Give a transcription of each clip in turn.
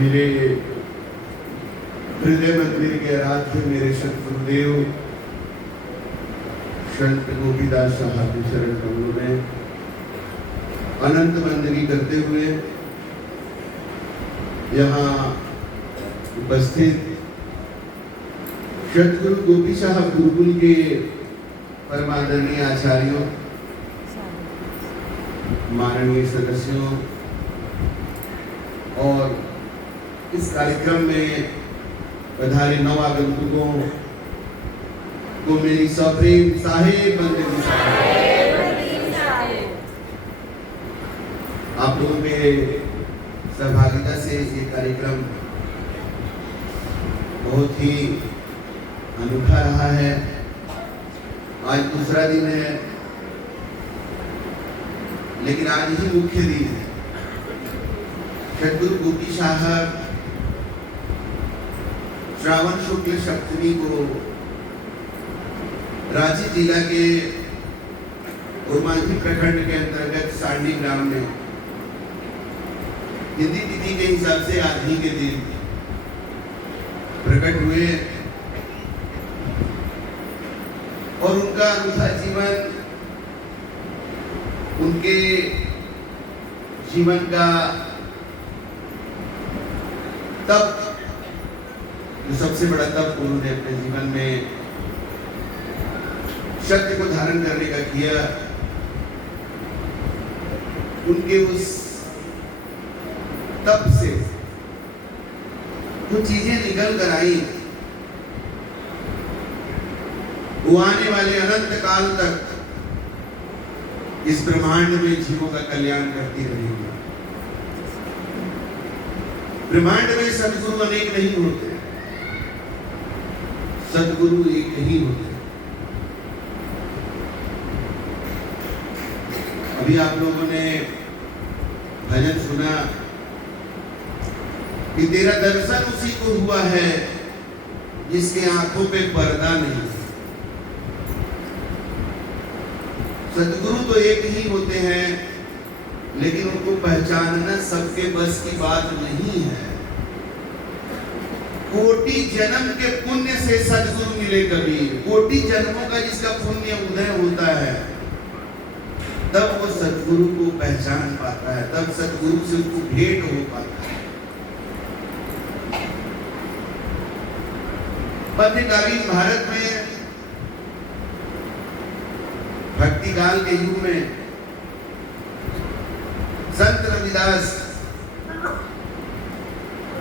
मेरे हृदय मंदिर के आराध्य मेरे संत गुरुदेव संत गोपीदास साहब के शरण कमलों में अनंत वंदनी करते हुए यहाँ उपस्थित सतगुरु गोपी साहब गुरुकुल के परमादरणीय आचार्यों, माननीय सदस्यों और इस कार्यक्रम में पधारे नवागंतुकों को मेरी सप्रेम साहेब वंदनी साहेब। आप लोगों के सहभागिता से ये कार्यक्रम बहुत ही अनूठा रहा है। आज दूसरा दिन है, लेकिन आज ही मुख्य दिन है। सतगुरु गोपी साहब श्रावण शुक्ल सप्तमी को रांची जिला के उर्मांझी प्रखंड के अंतर्गत सांडी ग्राम में हिंदी तिथि के हिसाब से आज ही के दिन प्रकट हुए और उनका अनूठा जीवन, उनके जीवन का तप, जो सबसे बड़ा तप उन्होंने अपने जीवन में सत्य को धारण करने का किया, उनके उस तप से कुछ चीजें निकल कर आई, वो आने वाले अनंत काल तक इस ब्रह्मांड में जीवों का कल्याण करती रहेगी। ब्रह्मांड में सदगुरु अनेक नहीं होते, सदगुरु एक ही होते। अभी आप लोगों ने भजन सुना कि तेरा दर्शन उसी को हुआ है जिसके आंखों पे पर्दा नहीं। सदगुरु तो एक ही होते हैं, लेकिन उनको पहचानना सबके बस की बात नहीं है। कोटि जन्म के पुण्य से सदगुरु मिले कभी, कोटि जन्मों का जिसका पुण्य उदय होता है, तब वो सदगुरु को पहचान पाता है, तब सदगुरु से उसको भेंट हो पाता है। मध्यकालीन भारत में भक्ति काल के युग में संत रविदास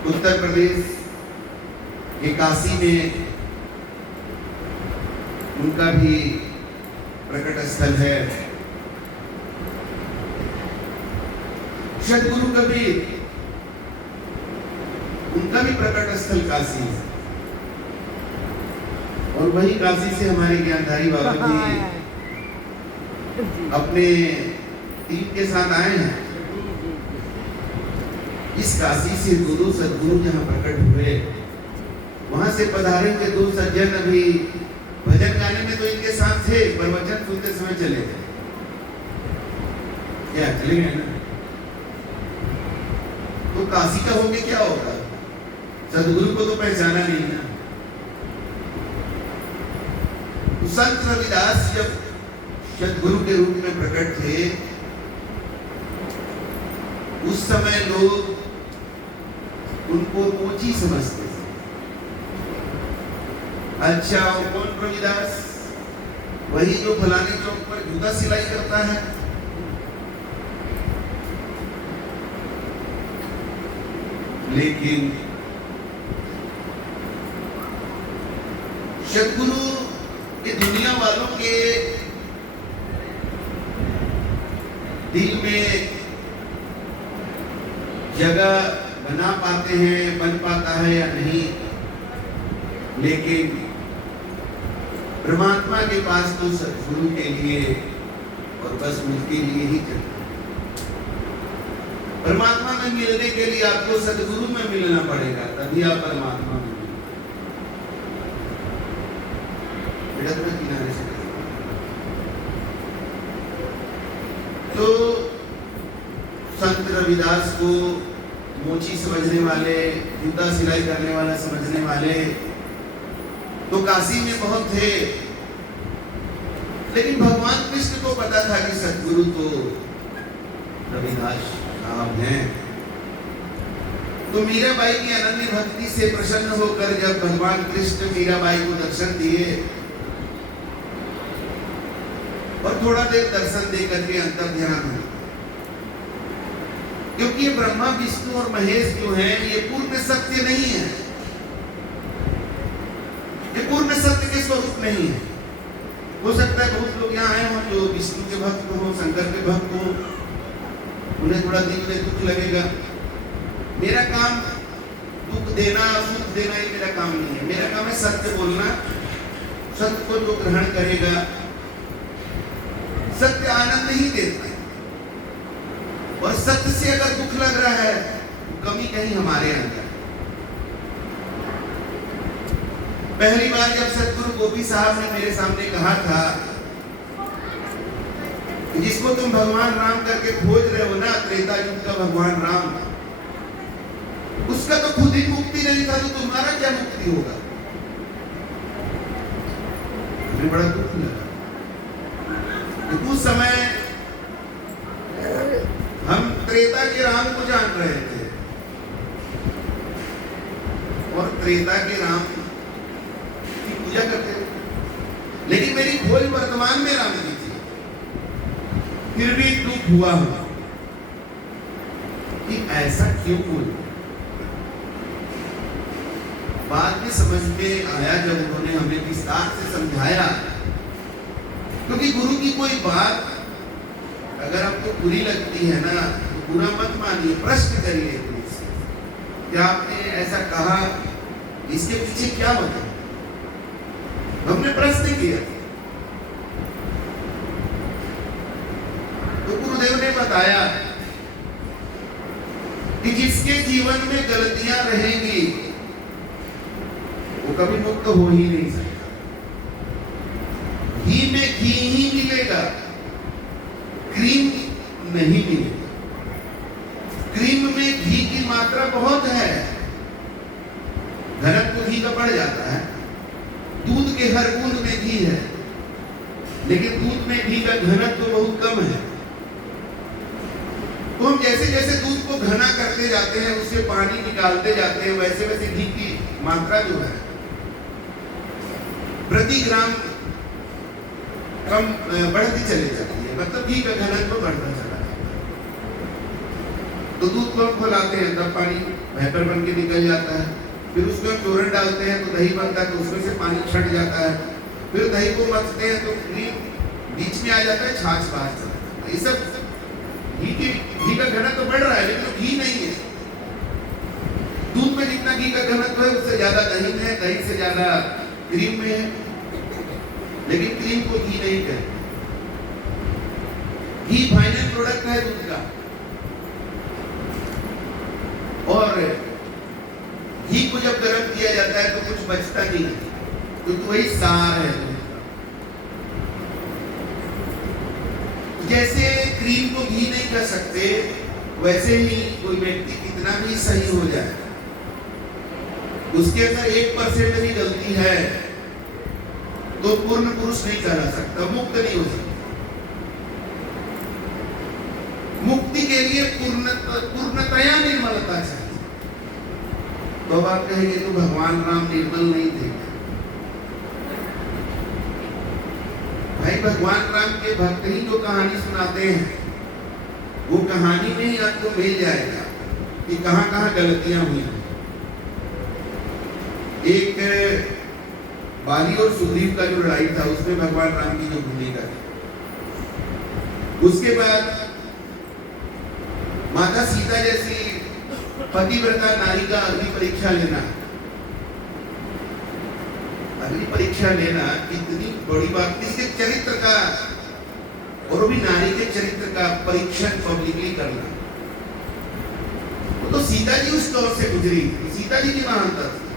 उत्तर प्रदेश के काशी में उनका भी प्रकट स्थल है। सतगुरु कबीर, उनका भी प्रकट स्थल काशी है। और वही काशी से हमारे ज्ञानधारी बाबा जी अपने टीम के साथ आए हैं। इस काशी से गुरु सदगुरु जहाँ प्रकट हुए, वहां से पधारे हुए दो सज्जन अभी भजन गाने में तो इनके साथ थे, प्रवचन सुनते समय चले गए। क्या चले गए ना? तो काशी का होके क्या होगा? सदगुरु को तो पहचाना नहीं ना। संत रविदास जब सतगुरु के रूप में प्रकट थे, उस समय लोग उनको मोची समझते थे। अच्छा, और कौन रविदास? वही जो फलाने चौक पर जूता सिलाई करता है। लेकिन सतगुरु ये दुनिया वालों के दिल में जगह बना पाते हैं, बन पाता है या नहीं, लेकिन परमात्मा के पास तो सतगुरु के लिए और बस उनके लिए ही चलता। परमात्मा में मिलने के लिए आपको सतगुरु में मिलना पड़ेगा, तभी आप परमात्मा में मिलेंगे। किनारे से तो संत रविदास को मोची समझने वाले, जूता सिलाई करने वाला समझने वाले तो काशी में बहुत थे, लेकिन भगवान कृष्ण को पता था कि सतगुरु तो रविदास साहब हैं। तो मीराबाई की अनन्य भक्ति से प्रसन्न होकर जब भगवान कृष्ण मीराबाई को दर्शन दिए और थोड़ा देर दर्शन दे करके अंतर ध्यान हुआ, क्योंकि ये ब्रह्मा विष्णु और महेश जो हैं ये पूर्ण सत्य नहीं है, ये पूर्ण सत्य के स्वरूप नहीं है। हो सकता है बहुत लोग यहाँ आए हों जो विष्णु के भक्त हो, शंकर के भक्त हो, उन्हें थोड़ा दिल में दुख लगेगा। मेरा काम दुख देना सुख देना ये मेरा काम नहीं है, मेरा काम है सत्य बोलना। सत्य को जो ग्रहण करेगा, सत्य आनंद ही देता है, और सत्य से अगर दुख लग रहा है कमी कहीं हमारे अंदर। पहली बार जब सतगुरु गोपी साहब ने मेरे सामने कहा था कि जिसको तुम भगवान राम करके खोज रहे हो ना, त्रेता युग का भगवान राम, उसका तो खुद ही मुक्ति नहीं था, तो तुम्हारा क्या मुक्ति होगा? मुझे बड़ा दुख लगा। उस समय हम त्रेता के राम को जान रहे थे और त्रेता के राम की पूजा करते थे, लेकिन मेरी खोज वर्तमान में राम की थी। फिर भी दुख हुआ कि ऐसा क्यों हुआ। बाद में समझ में आया जब उन्होंने हमें विस्तार से समझाया, क्योंकि गुरु की कोई बात अगर आपको बुरी लगती है ना तो बुरा मत मानिए, प्रश्न करिए गुरु से, क्या आपने ऐसा कहा, इसके पीछे क्या वजह? हमने प्रश्न किया तो गुरुदेव ने बताया कि जिसके जीवन में गलतियां रहेंगी वो कभी मुक्त हो ही नहीं सकता। घी में घी ही मिलेगा, क्रीम नहीं मिलेगा। क्रीम में घी की मात्रा बहुत है, घनत्व घी का बढ़ जाता है। दूध के हर बूंद में घी है, लेकिन दूध में घी का घनत्व बहुत कम है। तो हम जैसे जैसे दूध को घना करते जाते हैं, उससे पानी निकालते जाते हैं, वैसे वैसे घी की मात्रा जो है प्रति ग्राम कम बढ़ती चली जाती है, मतलब घी का घनत्व बढ़ता चला जाता है। तो दूध को हम खौलाते हैं तब पानी वेपर बन के निकल जाता है, फिर उसको हम जोरन डालते हैं तो दही बनता है, तो उसमें से पानी छट जाता है, फिर दही को मथते हैं तो बीच में आ जाता है, छाछ बाहर चला जाता है। ये सब घी का घनत्व बढ़ रहा है, लेकिन वो घी नहीं है। दूध में जितना घी का घनत्व है उससे ज्यादा दही में है, दही से ज्यादा क्रीम में है, लेकिन क्रीम को घी नहीं कहते। घी फाइनल प्रोडक्ट है दूध का, और घी को जब गर्म किया जाता है तो कुछ बचता नहीं है, क्योंकि वही सार है। जैसे क्रीम को घी नहीं कर सकते, वैसे ही कोई व्यक्ति कितना भी सही हो जाए, उसके अंदर 1% भी गलती है तो पूर्ण पुरुष नहीं करा सकता, मुक्त नहीं हो सकता। मुक्ति के लिए पूर्णतया निर्मलता चाहिए। तो अब आप कहेंगे तो भगवान राम निर्मल नहीं थे। भाई भगवान राम के भक्त ही जो कहानी सुनाते हैं, वो कहानी में ही आपको मिल जाएगा कि कहां कहां गलतियां हुई। एक बाली और सुग्रीव का जो लड़ाई था, उसमें भगवान राम की जो भूमिका थी। उसके बाद माता सीता जैसी पतिव्रता नारी का अग्नि परीक्षा लेना, अग्नि परीक्षा लेना कितनी बड़ी बात। इसके चरित्र का, और भी नारी के चरित्र का परीक्षण पब्लिकली करना, वो तो सीता जी उस दौर से गुजरी, सीता जी की महानता थी।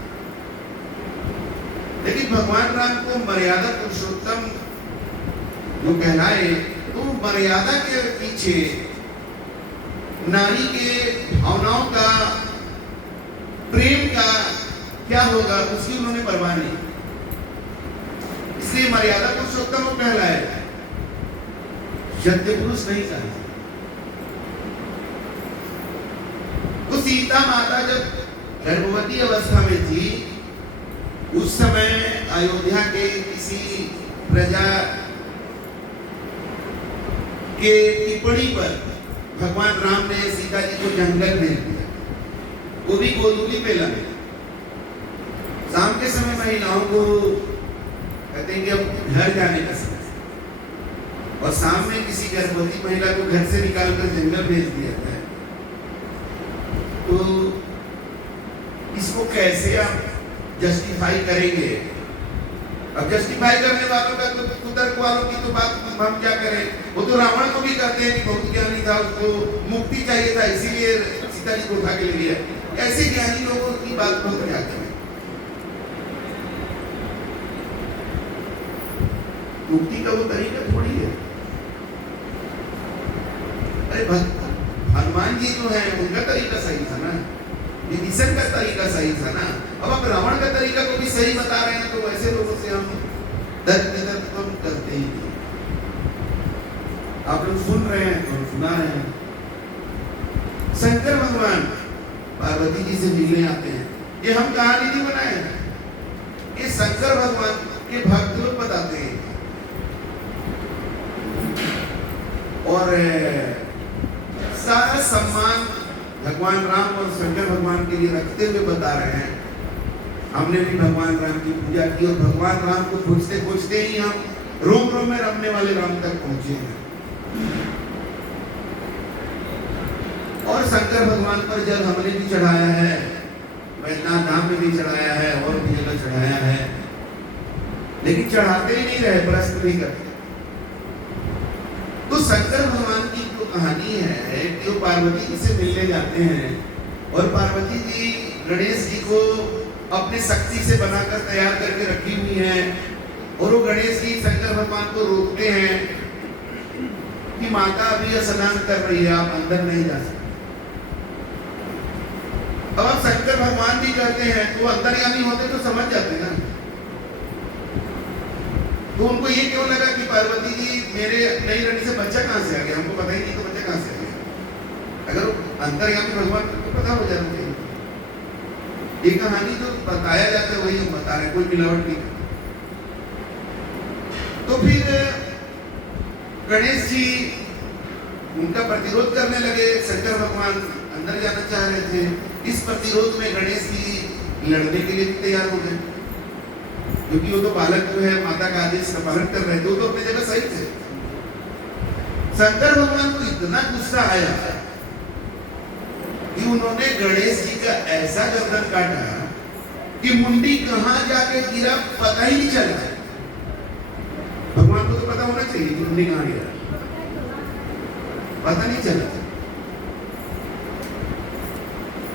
लेकिन भगवान राम को मर्यादा पुरुषोत्तम जो कहलाए, तो मर्यादा के पीछे नारी के भावनाओं का, प्रेम का क्या होगा उसकी उन्होंने परवाह नहीं। इसलिए मर्यादा पुरुषोत्तम कहलाए, सत्य पुरुष नहीं कहा। तो सीता माता जब गर्भवती अवस्था में थी, उस समय अयोध्या के किसी प्रजा के टिप्पणी पर भगवान राम ने सीता जी को जंगल भेज दिया, वो भी गोधूली मेला में। शाम के समय महिलाओं को कहते हैं कि अब घर जाने का समय, और शाम में किसी गर्भवती महिला को घर से निकालकर जंगल भेज दिया है। तो इसको कैसे आप जस्टिफाई करेंगे? अब जस्टिफाई करने वालों का तो कुतर्क वालों की तो बात हम क्या करें? वो तो रावण को भी कहते हैं कि बहुत ज्ञानी था, उसको मुक्ति चाहिए था, इसीलिए सीता जी को उठा के ले लिया। ऐसे ज्ञानी लोगों की बात को क्या करें? मुक्ति का वो तरीका थोड़ी है। अरे हनुमान जी जो है उनका तरीका सही था ना, विभीषण का तरीका सही था ना। अब आप रावण का तरीका को भी सही बता रहे हैं, तो वैसे लोगों से हम दर्द कम करते ही नहीं। आप लोग सुन रहे हैं तो सुना रहे हैं। शंकर भगवान पार्वती जी से मिलने आते हैं, ये हम कहानी नहीं बनाए हैं, ये शंकर भगवान के भक्त लोग बताते हैं। और सारा सम्मान भगवान राम और शंकर भगवान के लिए रखते हुए बता रहे हैं। हमने भी भगवान राम की पूजा की और भगवान राम को पूछते पूछते ही हम रोम रोम में रमने वाले राम तक पहुंचे हैं। और शंकर भगवान पर जल हमने भी चढ़ाया है, वैद्यनाथ धाम में भी चढ़ाया है और भी जगह चढ़ाया है, लेकिन चढ़ाते ही नहीं रहे, प्रश्न नहीं करते। तो शंकर भगवान की जो कहानी है कि वो पार्वती जी से मिलने जाते हैं और पार्वती जी गणेश जी को अपने शक्ति से बनाकर तैयार करके रखी हुई हैं, और वो गणेश जी शंकर भगवान को रोकते हैं कि माता अभी स्नान कर रही है, आप अंदर नहीं जा सकते। अब आप शंकर भगवान भी कहते हैं तो अंतर्यामी होते तो समझ जाते ना। तो उनको ये क्यों लगा कि पार्वती जी मेरे नहीं रहने से बच्चा कहां से आ गया, हमको पता ही नहीं तो बच्चा कहां से आ गया। अगर अंतर्यामी भगवान को पता हो जाना चाहिए। ये कहानी जो बताया जाता है वही हम बता रहे हैं, कोई मिलावट नहीं। तो फिर गणेश जी उनका प्रतिरोध करने लगे। शंकर भगवान अंदर जाना चाह रहे थे, इस प्रतिरोध में गणेश जी लड़ने के लिए तैयार हो गए, क्योंकि वो तो बालक जो है माता का आदेश का पालन कर रहे थे, वो तो अपनी जगह सही थे। शंकर भगवान को इतना गुस्सा आया कि उन्होंने गणेश जी का ऐसा गर्दन काटा कि मुंडी कहां जाके गिरा पता ही नहीं चला। भगवान को तो पता होना चाहिए कि मुंडी कहां गिरा, पता नहीं चला।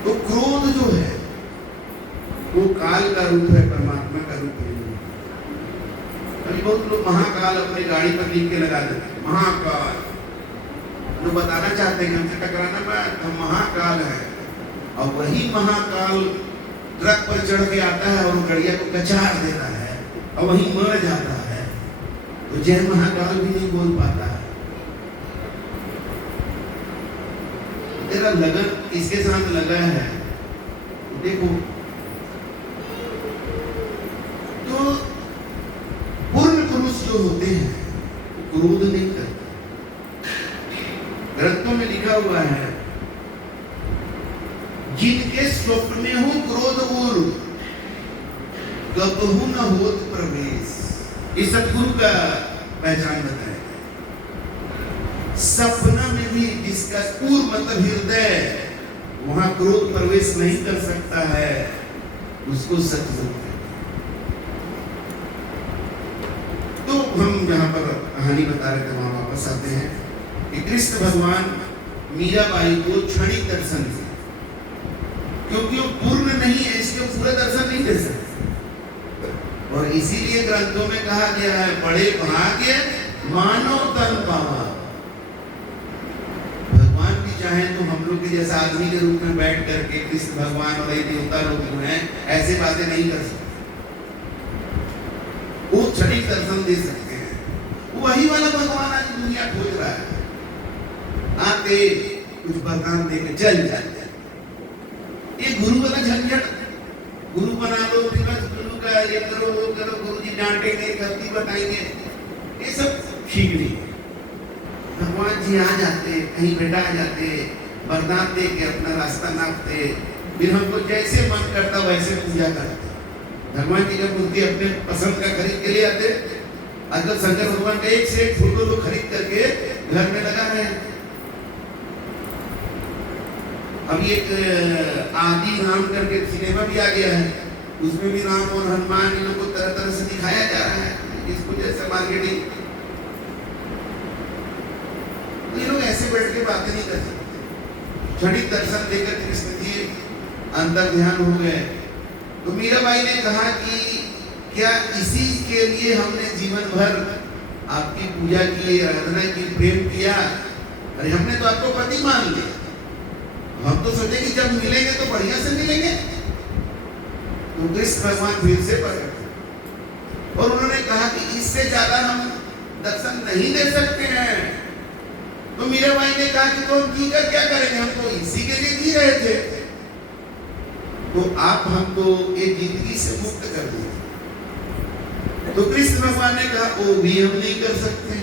तो क्रोध जो है वो काल का रूप है, परमात्मा का रूप है। अभी बहुत लोग महाकाल अपने गाड़ी पर लिख के लगा देते हैं, महाकाल। जो बताना चाहते हैं कि हमसे टकराना में हम महाकाल है, और वही महाकाल ट्रक पर चढ़ के आता है और गड़िया को कचार देता है और वहीं मर जाता है। तो जय महाकाल भी नहीं बोल पाता है। तेरा लगन इसके साथ लगा है, देखो। तो पूर्ण पुरुष जो होते हैं क्रोध नहीं करते। ग्रंथों में लिखा हुआ है, जिनके स्वप्ने हो क्रोध उर कबहू न होत प्रवेश। इस सतगुरु का पहचान बताया। सपना में भी जिसका उर मतलब हृदय, वहां क्रोध प्रवेश नहीं कर सकता है, उसको सतगुरु। तो हम जहां पर कहानी बता रहे थे वहां वापस आते हैं कि कृष्ण भगवान मीराबाई को क्षणिक दर्शन दिए, क्योंकि वो पूर्ण नहीं है, इसके पूरा दर्शन नहीं दे सकते। और इसीलिए ग्रंथों में कहा गया है, बड़े भाग्य मानव तन पावा। भगवान भी चाहें तो हम लोग के जैसा आदमी के रूप में बैठ करके कृष्ण भगवान और ये देवता लोग जो हैं ऐसे बातें नहीं कर सकते। वो क्षणिक दर्शन दे सकते हैं। वही वाला भगवान आज दुनिया खोज रहा है। आते कुछ वरदान देके चल जाते। ये गुरु वाला झंझट, गुरु बना लो, फिर गुरु का ये करो वो करो, गुरु जी डांटेंगे, गलती बताएंगे, ये सब ठीक नहीं। भगवान जी आ जाते, कहीं बैठा आ जाते, वरदान दे के अपना रास्ता नापते, फिर हमको जैसे मन करता वैसे पूजा करते। भगवान जी का मूर्ति अपने पसंद का खरीद के ले आते। आजकल शंकर भगवान का एक से एक फोटो लोग खरीद करके घर में लगा रहे हैं। अभी एक आदि राम करके सिनेमा भी आ गया है, उसमें भी राम और हनुमान इन लोगों को तरह तरह से दिखाया जा रहा है, इसको जैसे मार्केटिंग। तो ये लोग ऐसे बैठ के बातें नहीं कर सकते। क्षणिक दर्शन देकर कृष्ण जी अंतर ध्यान हो गए। तो मीराबाई ने कहा कि क्या इसी के लिए हमने जीवन भर आपकी पूजा की, आराधना की, प्रेम किया? अरे हमने तो आपको पति मान लिया, हम तो सोचे कि जब मिलेंगे तो बढ़िया से मिलेंगे। तो कृष्ण भगवान फिर से प्रकट और उन्होंने कहा कि इससे ज्यादा हम दर्शन नहीं दे सकते हैं। तो मीराबाई ने कहा कि तो हम जीकर क्या करेंगे, हम तो इसी के लिए जी रहे थे, तो आप हमको ये जिंदगी से मुक्त कर दीजिए। तो कृष्ण भगवान ने कहा वो भी हम नहीं कर सकते।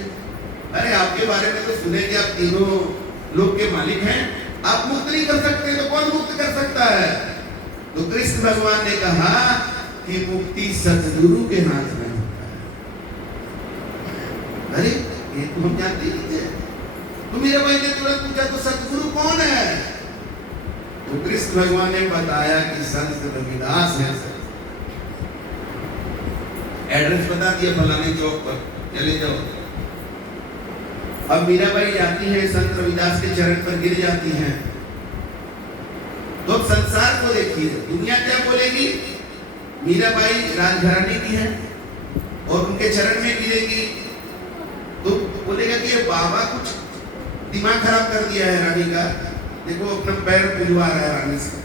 अरे आपके बारे में तो सुने कि आप तीनों लोग के मालिक हैं, आप मुक्त नहीं कर सकते, तो कौन मुक्त कर सकता है? तो कृष्ण भगवान ने कहा कि मुक्ति सतगुरु के हाथ में होता है। अरे ये तो हम जानते नहीं थे। तो मेरे भाई ने तुरंत पूछा तो सतगुरु कौन है? तो कृष्ण भगवान ने बताया कि संत रविदास है। एड्रेस बता दिया, फलाने चौक पर चले जाओ। अब मीराबाई जाती है, संत रविदास के चरण पर गिर जाती हैं। तो अब संसार को देखिए, दुनिया क्या बोलेगी? मीराबाई राजघराने की है और उनके चरण में गिरेगी तो बोलेगा कि ये बाबा कुछ दिमाग खराब कर दिया है रानी का, देखो अपना पैर पुलवा रहा है रानी से।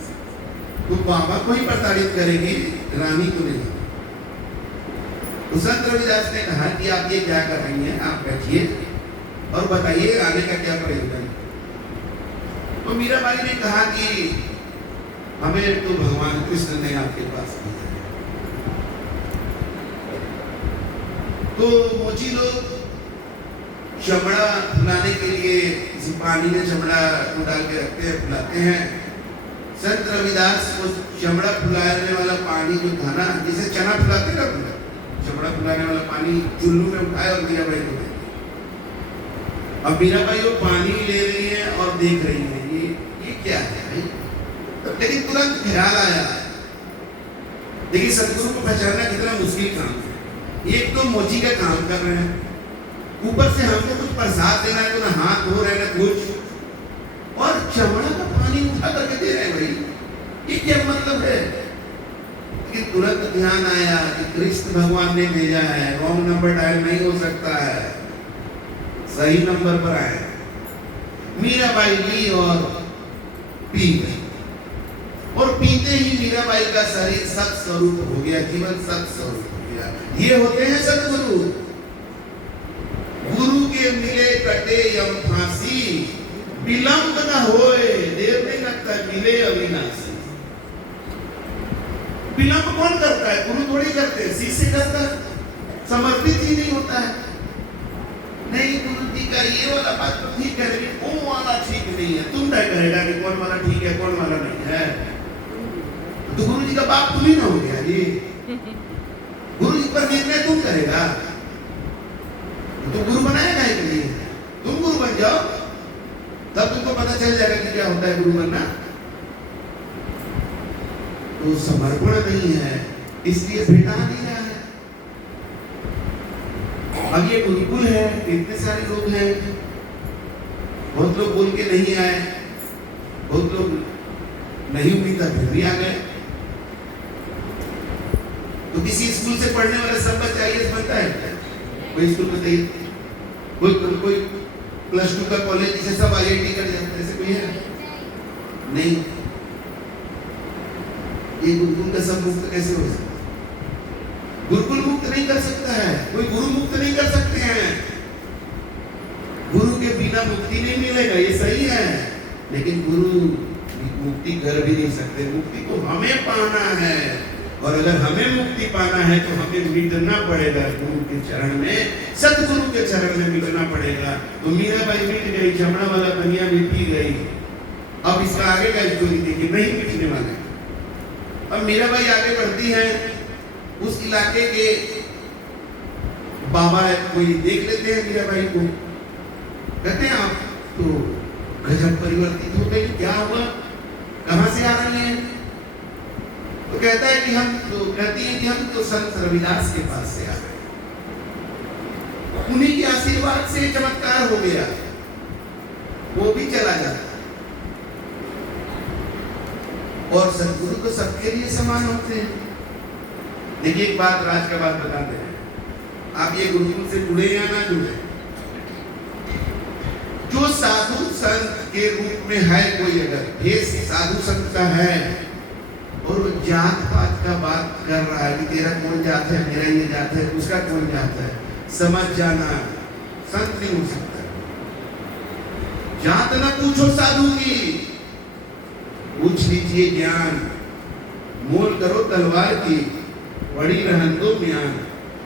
तो बाबा को ही प्रताड़ित करेगी, रानी को नहीं। तो संत रविदास ने कहा कि आप ये क्या कर रही हैं, आप बैठिए और बताइए आने का क्या प्रयोजन। तो मीराबाई ने कहा कि हमें तो भगवान कृष्ण ने आपके पास भेजा है। तो मोची लोग चमड़ा फुलाने के लिए किसी पानी में चमड़ा को डाल के रखते हैं, फुलाते हैं। संत रविदास वो चमड़ा फुलाने वाला पानी जो था ना, जिसे चना फुलाते ना, चमड़ा फुलाने वाला पानी चुल्लू में उठाया और मीराबाई को दे। अब मीराबाई वो पानी ले रही है और देख रही है ये क्या है भाई। लेकिन तुरंत ख्याल आया, देखिए सतगुरु को पहचानना कितना मुश्किल काम है। एक तो मोची का काम कर रहे हैं, ऊपर से हमको कुछ प्रसाद देना है तो ना हाथ धो रहे हैं ना कुछ, और चमड़ा का पानी उठा करके दे रहे हैं भाई, ये क्या मतलब है? लेकिन तुरंत ध्यान आया कि कृष्ण भगवान ने भेजा है, रॉन्ग नंबर डायल नहीं हो सकता है, सही नंबर पर आए। मीराबाई ली और पी गई, और पीते ही मीराबाई का शरीर सत स्वरूप हो गया, जीवन सत स्वरूप हो गया। ये होते हैं सतगुरु। गुरु के मिले कटे यम फांसी, विलंब न होए, देर नहीं लगता मिले अविनाशी। विलंब कौन करता है? गुरु थोड़ी करते हैं, शिष्य करता है, समर्पित ही नहीं होता है। नहीं गुरु जी का ये वाला बात तो ठीक है, लेकिन वो वाला ठीक नहीं है। तुम तय करेगा कि कौन वाला ठीक है कौन वाला नहीं है? तो गुरु जी का बाप तुम ही ना हो गया जी। गुरु जी पर निर्णय तुम करेगा, तो गुरु बनाएगा ही नहीं। तुम गुरु बन जाओ, तब तुमको पता चल जाएगा कि क्या होता है गुरु बनना। तो समर्पण नहीं है, इसलिए भेटा दिया है। अब ये गुरुकुल है, इतने सारे लोग हैं, बहुत लोग बोल के नहीं आए, बहुत लोग नहीं उम्मीद था फिर भी आ गए। तो किसी स्कूल से पढ़ने वाला सब बच्चा आईएएस बनता है? कोई स्कूल बताइए, कोई +2 का कॉलेज जिसे सब IIT कर जाते हैं, ऐसे कोई है नहीं। ये गुरुकुल का सब मुक्त कैसे हो सकता है? गुरुकुल मुक्त नहीं कर सकता है, कोई गुरु मुक्त नहीं कर सकते हैं। गुरु के बिना मुक्ति नहीं मिलेगा, ये सही है, लेकिन गुरु मुक्ति कर भी नहीं सकते। मुक्ति तो हमें पाना है, और अगर हमें मुक्ति पाना है तो हमें मिटना पड़ेगा गुरु के चरण में, सतगुरु के चरण में मिटना पड़ेगा। तो मीराबाई मिट गई, जमना वाला कन्या मिटी गई। अब इसका आगे का स्टोरी देखिए, नहीं मिटने वाला। अब मीराबाई आगे बढ़ती है, उस इलाके के बाबा कोई देख लेते हैं मीराबाई को, कहते हैं आप तो गजब परिवर्तित हो गई, क्या हुआ, कहां से आ रही हैं? तो कहता है कि कहती है कि हम तो संत रविदास के पास से आ गए, उन्हीं के आशीर्वाद से चमत्कार हो गया, वो भी चला जाता। और सतगुरु तो सबके लिए समान होते हैं। देखिए एक बात, राज का बात बताते हैं, आप ये गुरुकुल से जुड़े या ना जुड़े, जो साधु संत के रूप में है, कोई अगर भेष साधु संत का है और वो जात पात का बात कर रहा है कि तेरा कौन जात है, मेरा ये जात है, उसका कौन जात है, समझ जाना, संत नहीं हो सकता। जात ना पूछो साधु की, पूछ लीजिए ज्ञान, मोल करो तलवार की, बड़ी रहन दो म्यान।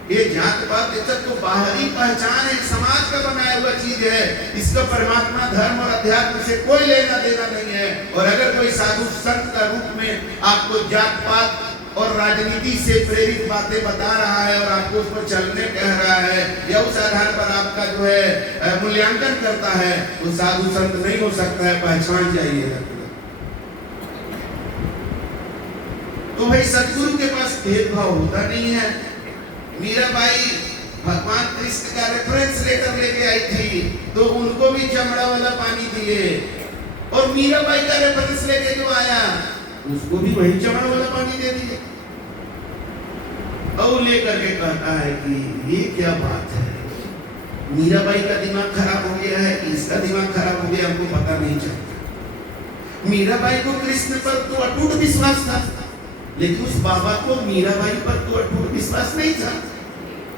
ये जात पात सब तो बाहरी पहचान है, समाज का बनाया हुआ चीज है, इसका परमात्मा धर्म और अध्यात्म से कोई लेना देना नहीं है। और अगर कोई साधु संत का रूप में आपको जात पात और राजनीति से प्रेरित बातें बता रहा है और आपको उस पर चलने कह रहा है, या उस आधार पर आपका जो है मूल्यांकन करता है, वो साधु संत नहीं हो सकता है, पहचान चाहिए। तो भाई सतगुरु के पास भेदभाव होता नहीं है। मीराबाई भगवान कृष्ण का रेफरेंस लेटर लेके आई थी, तो उनको भी चमड़ा वाला पानी दिए, और मीराबाई का रेफरेंस लेके जो आया उसको भी वही चमड़ा वाला पानी दे दिए। और लेकर के कहता है कि ये क्या बात है, मीराबाई का दिमाग खराब हो गया है, इसका दिमाग खराब हो गया, हमको पता नहीं चलता। मीराबाई को कृष्ण पर तो अटूट विश्वास था, लेकिन उस बाबा को मीराबाई पर तो अटूट विश्वास नहीं था,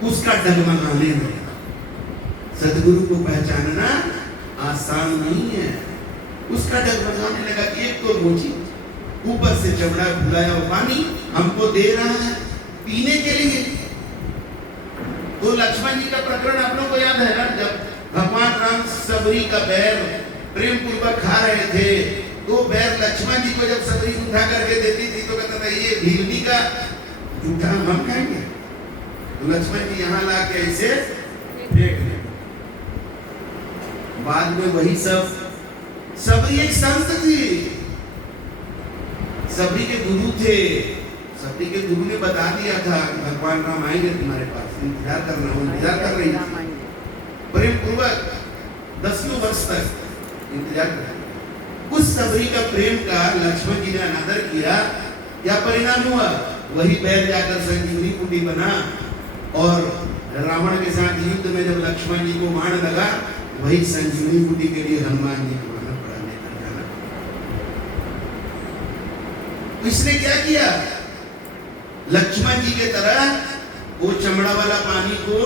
उसका डगमगाने लगा। सतगुरु को पहचानना आसान नहीं है, उसका डगमगाने लगा कि एक तो मोची ऊपर से चमड़ा भुलाया और पानी हमको दे रहा है पीने के लिए। तो लक्ष्मण जी का प्रकरण आप लोगों को याद है ना, जब भगवान राम सबरी का बैर प्रेम पूर्वक खा रहे थे, तो बैर लक्ष्मण जी को जब सबरी उठा करके देती थी तो कहता था ये भीलनी का जूठा हम खाएंगे, तो लक्ष्मण जी यहाँ ला के ऐसे फेंक दे। बाद में वही सब, सबरी एक संत थी, सबरी के गुरु थे, सबरी के गुरु ने बता दिया था कि भगवान राम आएंगे तुम्हारे पास, इंतजार करना। वो इंतजार कर रही थी प्रेम पूर्वक 10 वर्ष तक इंतजार कर। उस सबरी का प्रेम का लक्ष्मण जी ने अनादर किया, क्या परिणाम हुआ, वही बैर जाकर संजीवनी कुंडी बना, और रावण के साथ युद्ध में जब लक्ष्मण जी को बाण लगा, वही संजीवनी कुंडी के लिए हनुमान जी को आना पड़ा, लेकर जाना। तो इसने क्या किया, लक्ष्मण जी के तरह वो चमड़ा वाला पानी को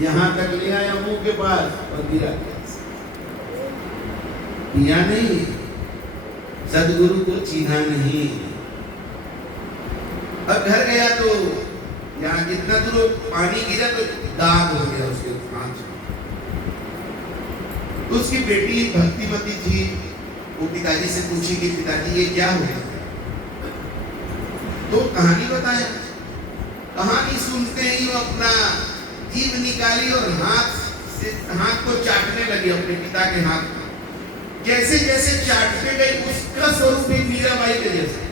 यहां तक ले आया मुंह के पास और गिरा दिया। पिया नहीं, सदगुरु को चीना नहीं। अब घर गया तो यहाँ जितना दूर पानी गिरा तो दाग हो गया उसके हाथ में। उसकी बेटी भक्तिमती थी, वो पिताजी से पूछी कि पिताजी ये क्या हो गया, तो कहानी बताया। कहानी सुनते ही वो अपना जीभ निकाली और हाथ को चाटने लगी अपने पिता के हाथ को। जैसे जैसे चाटते गए उसका स्वरूप भी मीराबाई के जैसे,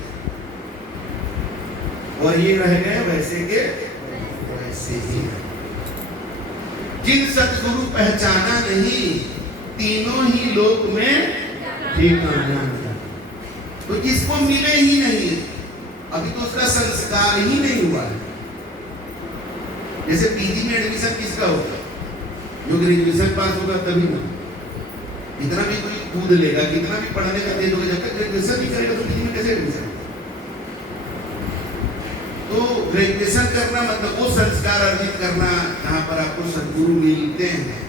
और ये रह गए वैसे के वैसे ही। जिन सतगुरु पहचाना नहीं, तीनों ही लोक में ठिकाना नहीं। तो जिसको मिले ही नहीं, अभी तो उसका संस्कार ही नहीं हुआ है। जैसे पीजी में एडमिशन किसका होगा, जो ग्रेजुएशन पास होगा तभी ना, इतना भी कोई कूद लेगा, कितना भी पढ़ने का तेज होगा, जब तक ग्रेजुएशन नहीं करेगा तो पीजी में कैसे एडमिशन? तो ग्रेजुएशन करना मतलब वो संस्कार अर्जित करना जहाँ पर आपको सद्गुरु मिलते हैं।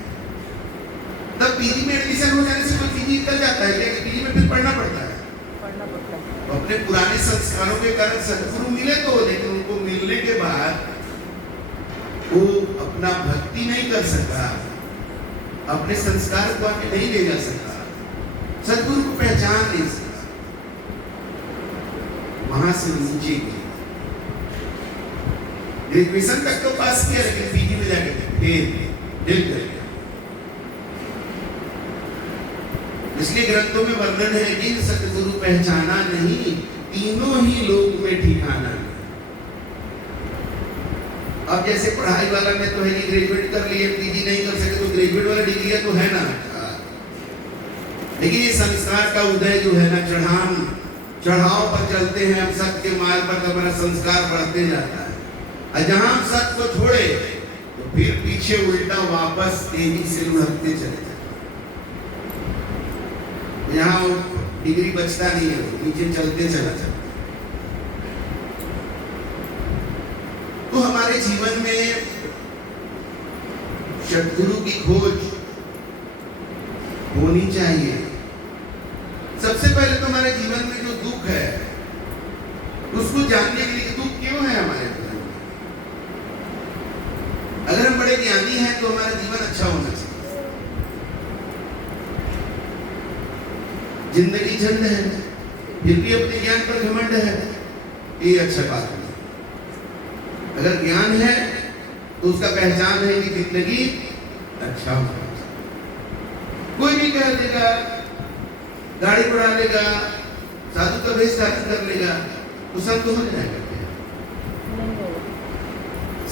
तब पीजी में एडमिशन हो जाने से कोई पीजी निकल जाता है क्या? पीजी में फिर पढ़ना पड़ता है। अपने पुराने संस्कारों के कारण सद्गुरु मिले तो, लेकिन उनको मिलने के बाद वो अपना भक्ति नहीं कर सकता, अपने संस्कार को आगे नहीं ले जा सकता, सद्गुरु को पहचान नहीं सकता, वहां से नीचे ग्रेजुएशन तक तो पास किया, लेकिन पीजी में जाके फेल कर गया। इसलिए ग्रंथों में वर्णन है कि सतगुरु पहचाना नहीं, तीनों ही लोक में ठिकाना। अब जैसे पढ़ाई वाला में तो है कि ग्रेजुएट कर लिए, पीजी नहीं कर सके तो ग्रेजुएट वाला डिग्री तो है ना, लेकिन ये संस्कार का उदय जो है ना, चढ़ाव पर चलते हैं हम, सत्य के मार्ग पर हमारा संस्कार बढ़ते जाता है, और जहां हम सत्य को छोड़े तो फिर पीछे उल्टा वापस तेजी से लुढ़कते चले जाते, यहाँ डिग्री बचता नहीं है, नीचे चलते चला जाता। तो हमारे जीवन में सद्गुरु की खोज होनी चाहिए। सबसे पहले तो हमारे जीवन में जो दुख है उसको जानने के लिए, दुख क्यों है हमारे जीवन में। अगर हम बड़े ज्ञानी हैं तो हमारा जीवन अच्छा होना चाहिए। जिंदगी झंड है, फिर भी अपने ज्ञान पर घमंड है, ये अच्छा बात नहीं। अगर ज्ञान है तो उसका पहचान है कि जिंदगी अच्छा हो। कोई भी कह देगा, गाड़ी बढ़ा लेगा, साधु का वेश धारण कर लेगा, तो संत हो जाएगा।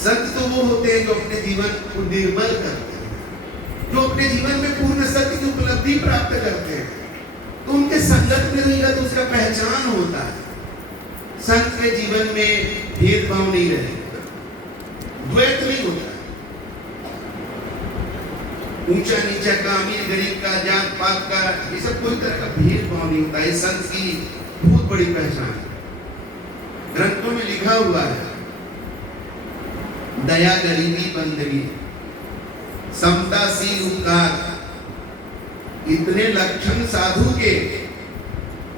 संत तो वो होते हैं जो अपने जीवन को निर्मल करते हैं, जो अपने जीवन में पूर्ण सत्य की उपलब्धि प्राप्त करते हैं। तो उनके संगत में रहेगा तो उसका पहचान होता है। संत के जीवन में भेदभाव नहीं रहेगा, द्वैत नहीं होता, ऊंचा नीचा का, अमीर गरीब का, जात पात का, ये सब कोई तरह का भेदभाव नहीं होता। ये संत की बहुत बड़ी पहचान है। ग्रंथों में लिखा हुआ है, दया गरीबी बंदगी, समता शील उपकार, इतने लक्षण साधु के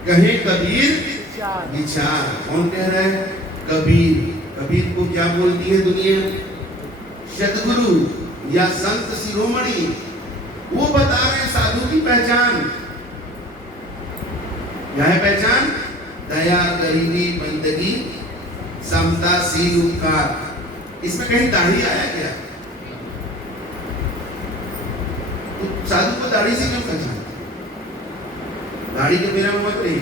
कहे कबीर विचार। कौन कह रहा है? कबीर। कबीर को क्या बोलती है दुनिया? सद्गुरु या संत शिरोमणि। वो बता रहे हैं साधु की पहचान क्या है। पहचान दया गरीबी बंदगी समता शील उपकार। इसमें कहीं दाढ़ी आया क्या? तो साधु को दाढ़ी से क्यों पहचानते? दाढ़ी के बिना मत नहीं,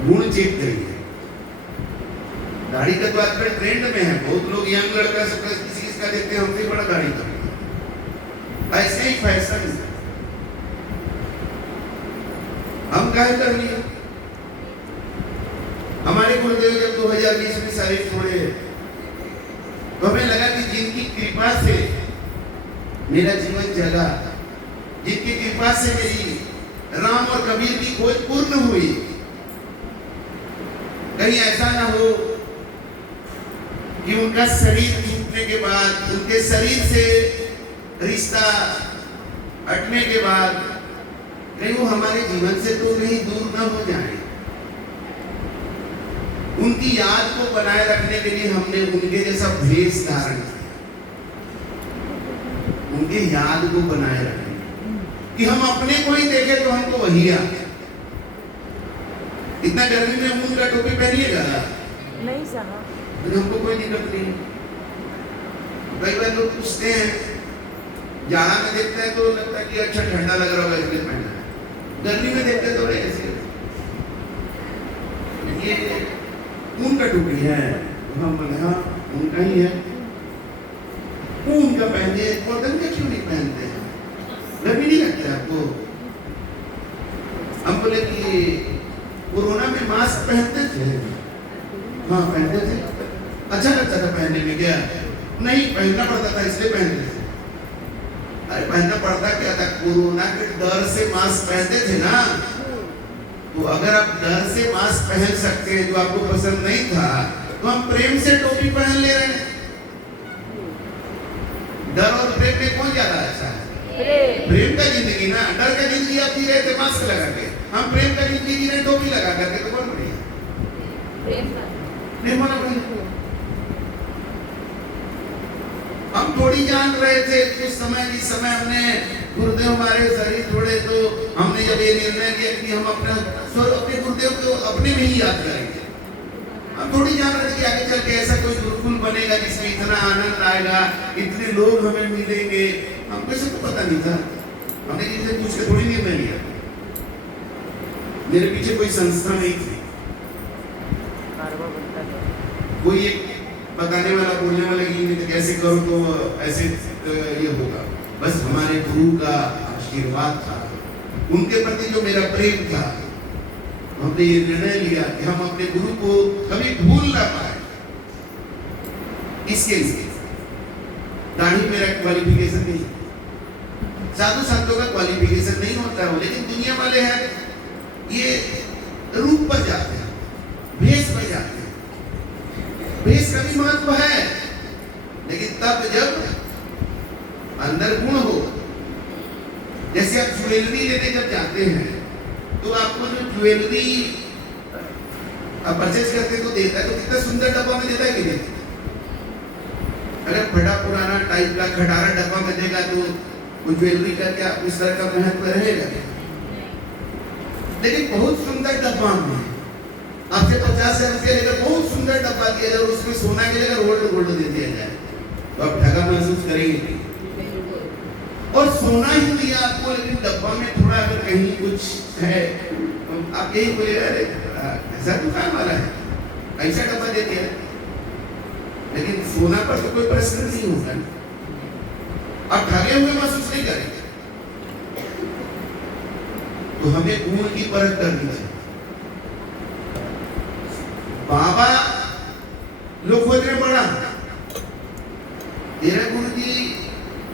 गुण चेक करिए। दाढ़ी का तो आजकल ट्रेंड में है, बहुत लोग यंग लड़का सब किसी किसका देखते हैं, हमसे बड़ा दाढ़ी का, ऐसे ही फैशन है। हम क्या कर लिए? हमारे गुरुदेव जब 2020 में शरीर छोड़े तो हमें लगा कि जिनकी कृपा से मेरा जीवन चला, जिनकी कृपा से मेरी राम और कबीर की खोज पूर्ण हुई, कहीं ऐसा ना हो कि उनका शरीर छूटने के बाद, उनके शरीर से रिश्ता हटने के बाद कहीं वो हमारे जीवन से तो कहीं दूर ना हो जाए। उनकी याद को बनाए रखने के लिए हमने उनके जैसा भेष धारण किया, उनके याद को बनाए रखें कि हम अपने को ही देखें तो हमको वही आ। इतना गर्मी में ऊन का टोपी पहनिएगा नहीं साहब, तो हमको कोई दिक्कत नहीं। कई बार लोग पूछते हैं, जाड़ा में देखते हैं तो लगता है कि अच्छा ठंडा लग रहा होगा इसलिए पहना है, गर्मी में देखते तो ऐसे ये ऊन का टोपी है, हम हाँ ऊन का ही है, ऊन का पहने, कॉटन का क्यों नहीं पहनते हैं? गर्मी नहीं लगता आपको? हम बोले कि कोरोना में मास्क पहनते थे, हाँ पहनते थे, अच्छा लगता था पहनने में, क्या नहीं पहनना पड़ता था इसलिए पहनते थे। अरे पहनना पड़ता क्या था? कोरोना के डर से मास्क पहनते थे ना। तो अगर आप डर से मास्क पहन सकते हैं जो आपको पसंद नहीं था, तो हम प्रेम से टोपी पहन ले रहे हैं। डर और प्रेम में कौन ज्यादा अच्छा है? प्रेम का जिंदगी ना। डर का जिंदगी आप जी रहे थे मास्क लगा के, हम प्रेम का जिंदगी जी रहे टोपी लगा करके। तो कौन बढ़िया? प्रेम वाला बढ़िया। हम थोड़ी जान रहे थे उस समय, जिस समय हमने गुरुदेव हमारे शरीर छोड़े, तो हमने जब ये निर्णय लिया कि हम अपने गुरुदेव को अपने में ही याद करेंगे। हम थोड़ी जान रहे थे कि आगे चल के ऐसा कोई गुरुकुल बनेगा जिसमें इतना आनंद आएगा, इतने लोग हमें मिलेंगे। हमको सब तो पता नहीं था। हमने किसी से पूछ के थोड़ी निर्णय लिया। मेरे पीछे कोई संस्था नहीं थी, कोई एक बताने वाला बोलने वाला कि कैसे करो तो ऐसे ये होगा। बस हमारे गुरु का आशीर्वाद था, उनके प्रति जो मेरा प्रेम था। हमने ये निर्णय लिया कि हम अपने गुरु को कभी भूल ना पाए। इसके लिए दाढ़ी मेरा क्वालिफिकेशन नहीं, साधु संतों का क्वालिफिकेशन नहीं होता है, लेकिन दुनिया वाले हैं ये रूप पर जाते हैं, भेष पर जाते हैं। भेष का भी महत्व है, लेकिन तब जब अंदर गुण हो। जैसे आप ज्वेलरी लेने जब जाते हैं तो आपको जो ज्वेलरी आप परचेज करते तो देता है, तो कितना सुंदर डब्बा में देता है कि नहीं? अगर फटा पुराना टाइप का खटारा डब्बा में देगा तो वो ज्वेलरी का क्या उस तरह का महत्व रहेगा? लेकिन बहुत सुंदर डब्बा में आपसे 50,000 रुपया लेकर बहुत सुंदर डब्बा दिया जाए, उसमें सोना के जगह गोल्ड दे दिया जाए, तो आप ठगा महसूस करेंगे। और सोना ही दिया आपको, लेकिन डब्बा में थोड़ा अगर कहीं कुछ है, आप यही बोलेगा अरे ऐसा दुकान वाला है, ऐसा डब्बा दे दिया। लेकिन सोना पर तो कोई प्रश्न नहीं होगा, आप ठगे हुए महसूस नहीं करेंगे। तो हमें गुण की परख करनी चाहिए। बाबा लोग खोज रहे बड़ा, तेरा गुरु जी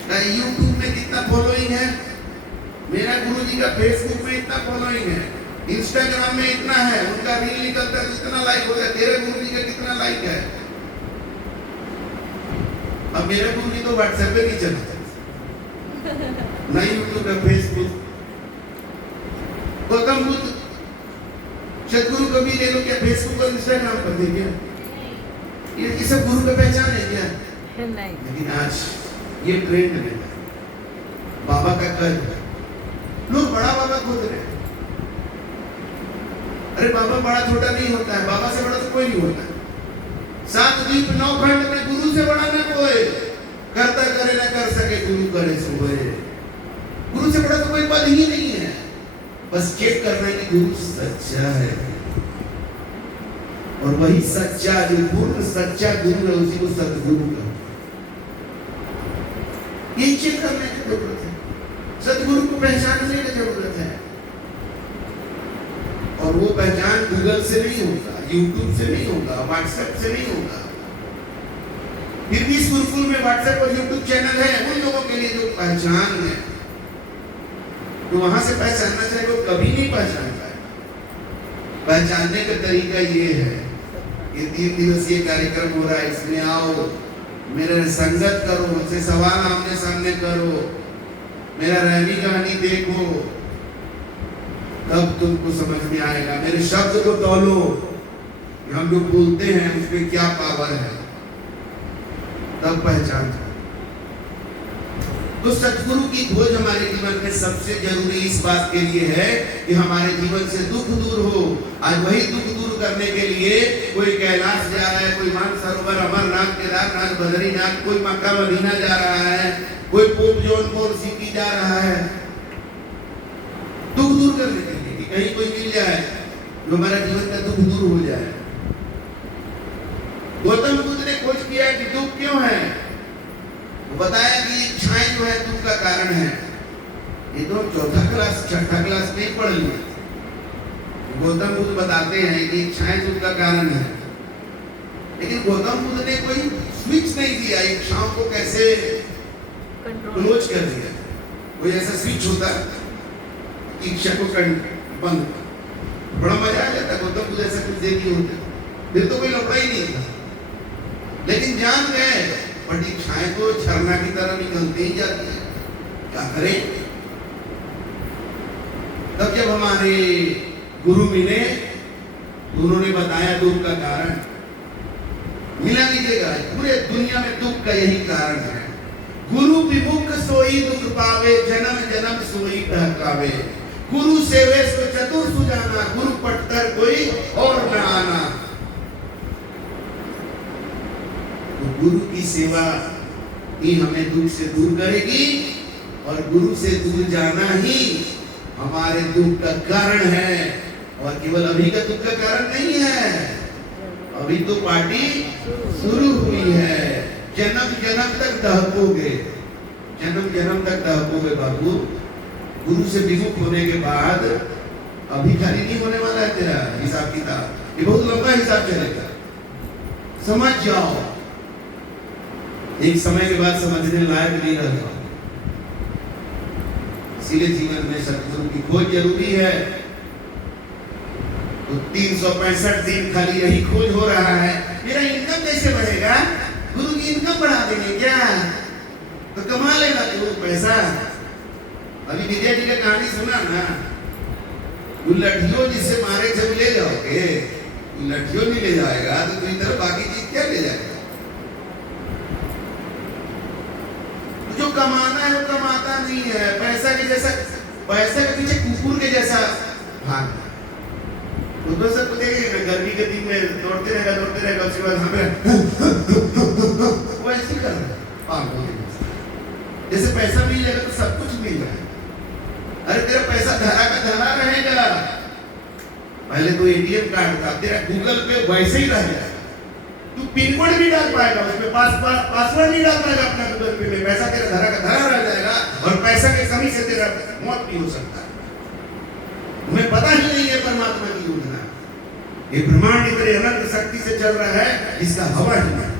का YouTube में कितना फॉलोइंग है, मेरा गुरु जी का फेसबुक में इतना फॉलोइंग है, इंस्टाग्राम में इतना है, उनका रील निकलता है कितना लाइक होता है, तेरे गुरु जी का कितना लाइक है। अब मेरा गुरु जी तो व्हाट्सएप पे नहीं चलता, ना यूट्यूब ना फेसबुक। गौतम बुद्ध सदगुरु कभी ले लो क्या फेसबुक और इंस्टाग्राम पर दे क्या? ये सब गुरु का पहचान है क्या? नहीं। लेकिन आज ये ट्रेंड में बाबा का कर्ज, लोग बड़ा बाबा खोज रहे हैं। अरे बाबा बड़ा छोटा नहीं होता है, बाबा से बड़ा तो कोई नहीं होता। 7 द्वीप 9 खंड में गुरु से बड़ा ना कोई, करता करे ना कर सके गुरु करे सोए। गुरु से बड़ा तो कोई पद ही नहीं है। बस चेक करना है कि गुरु सच्चा है, और वही सच्चा जो पूर्ण सच्चा गुरु है उसी को सदगुरु का ये चेक करने की जरूरत है। सदगुरु को पहचानने की जरूरत है, और वो पहचान गूगल से नहीं होगा, यूट्यूब से नहीं होगा, व्हाट्सएप से नहीं होगा। फिर भी इस गुरुकुल में व्हाट्सएप और यूट्यूब चैनल है उन लोगों के लिए जो पहचान है, तो वहां से पहचानना चाहिए, वो कभी नहीं पहचान पाए। पहचानने का तरीका ये है, ये 3 दिवसीय कार्यक्रम हो रहा है, इसमें आओ, मेरे संगत करो, मुझसे सवाल आमने सामने करो, मेरा रहनी कहानी देखो, तब तुमको समझ में आएगा। मेरे शब्द को तौलो, हम जो बोलते हैं उसमें क्या पावर है, तब पहचान। तो सतगुरु की खोज हमारे जीवन में सबसे जरूरी इस बात के लिए है कि हमारे जीवन से दुख दूर हो। आज वही दुख दूर करने के लिए कोई कैलाश जा रहा है, कोई मानसरोवर, अमरनाथ, केदारनाथ, बद्रीनाथ, कोई मक्का मदीना जा रहा है, कोई पोप जॉन पॉल सिटी जा रहा है, दुख दूर करने के लिए कि कहीं कोई मिल जाए जो हमारा जीवन का दुख दूर हो जाए। गौतम बुद्ध ने खोज किया कि दुख क्यों है, बताया कि इच्छाएं जो है दुख का कारण है। ये तो 4था क्लास 6ठा क्लास में पढ़ लिया। गौतम बुद्ध बताते हैं कि इच्छाएं दुख का कारण है, लेकिन गौतम बुद्ध ने कोई स्विच नहीं दिया इच्छाओं को कैसे क्लोज कर दिया। कोई ऐसा स्विच होता इच्छा को बंद, बड़ा मजा आ जाता। गौतम बुद्ध ऐसा कुछ दे दिए होते फिर तो कोई लफड़ा ही नहीं था, लेकिन जान गए बट इच्छाएं तो झरना की तरह निकलती ही जाती है, क्या करें। तब जब हमारे गुरु मिले उन्होंने बताया दुख का कारण, मिला लीजिएगा पूरे दुनिया में दुख का यही कारण है। गुरु विमुख सोई दुख पावे, जन्म जन्म सोई बहकावे। गुरु सेवे सो चतुर सुजाना, गुरु पटकर कोई और न आना। तो गुरु की सेवा ही हमें दुख से दूर करेगी, और गुरु से दूर जाना ही हमारे दुख का कारण है। और केवल अभी का दुख का कारण नहीं है, अभी तो पार्टी शुरू हुई है। जन्म जन्म तक दहकोगे, जन्म जन्म तक दहकोगे बाबू। गुरु से विमुख होने के बाद अभी खाली नहीं होने वाला है तेरा हिसाब किताब, ये बहुत लंबा हिसाब चलेगा, समझ जाओ। एक समय के बाद समझने लायक नहीं रहता, इसीलिए जीवन में सतगुरु की खोज जरूरी है। तो 365 दिन खाली यही खोज हो रहा है, मेरा इनकम कैसे बढ़ेगा, गुरु की इनकम बढ़ा देंगे क्या, तो कमा लेना तू पैसा। अभी विजय जी का कहानी सुना ना, वो लठियों जिससे मारे जब ले जाओगे, लठियों नहीं ले जाएगा तो तुम तरफ बाकी चीज क्या ले जाएगा। जो कमाना है वो कमाता नहीं है, पैसा के जैसा, पैसा के पीछे कुकुर के जैसा भाग। तो सब कुछ देखेगा गर्मी के दिन में दौड़ते रहेगा उसके बाद हमें वो ऐसे कर रहा है। जैसे पैसा मिल जाएगा तो सब कुछ मिल रहा है। अरे तेरा पैसा धरा का धरा रहेगा, पहले तो एटीएम कार्ड था, तेरा गूगल पे वैसे ही रह जाएगा। तू पिन कोड नहीं डाल पाएगा उसमें, पासवर्ड नहीं डाल पाएगा अपना गूगल पे में, पैसा तेरा धरा का धरा रह जाएगा। और पैसा की कमी से तेरा मौत भी हो सकता है। तुम्हें पता ही नहीं है परमात्मा की योजना, ये ब्रह्मांड इतने अनंत शक्ति से चल रहा है जिसका हवा ही नहीं।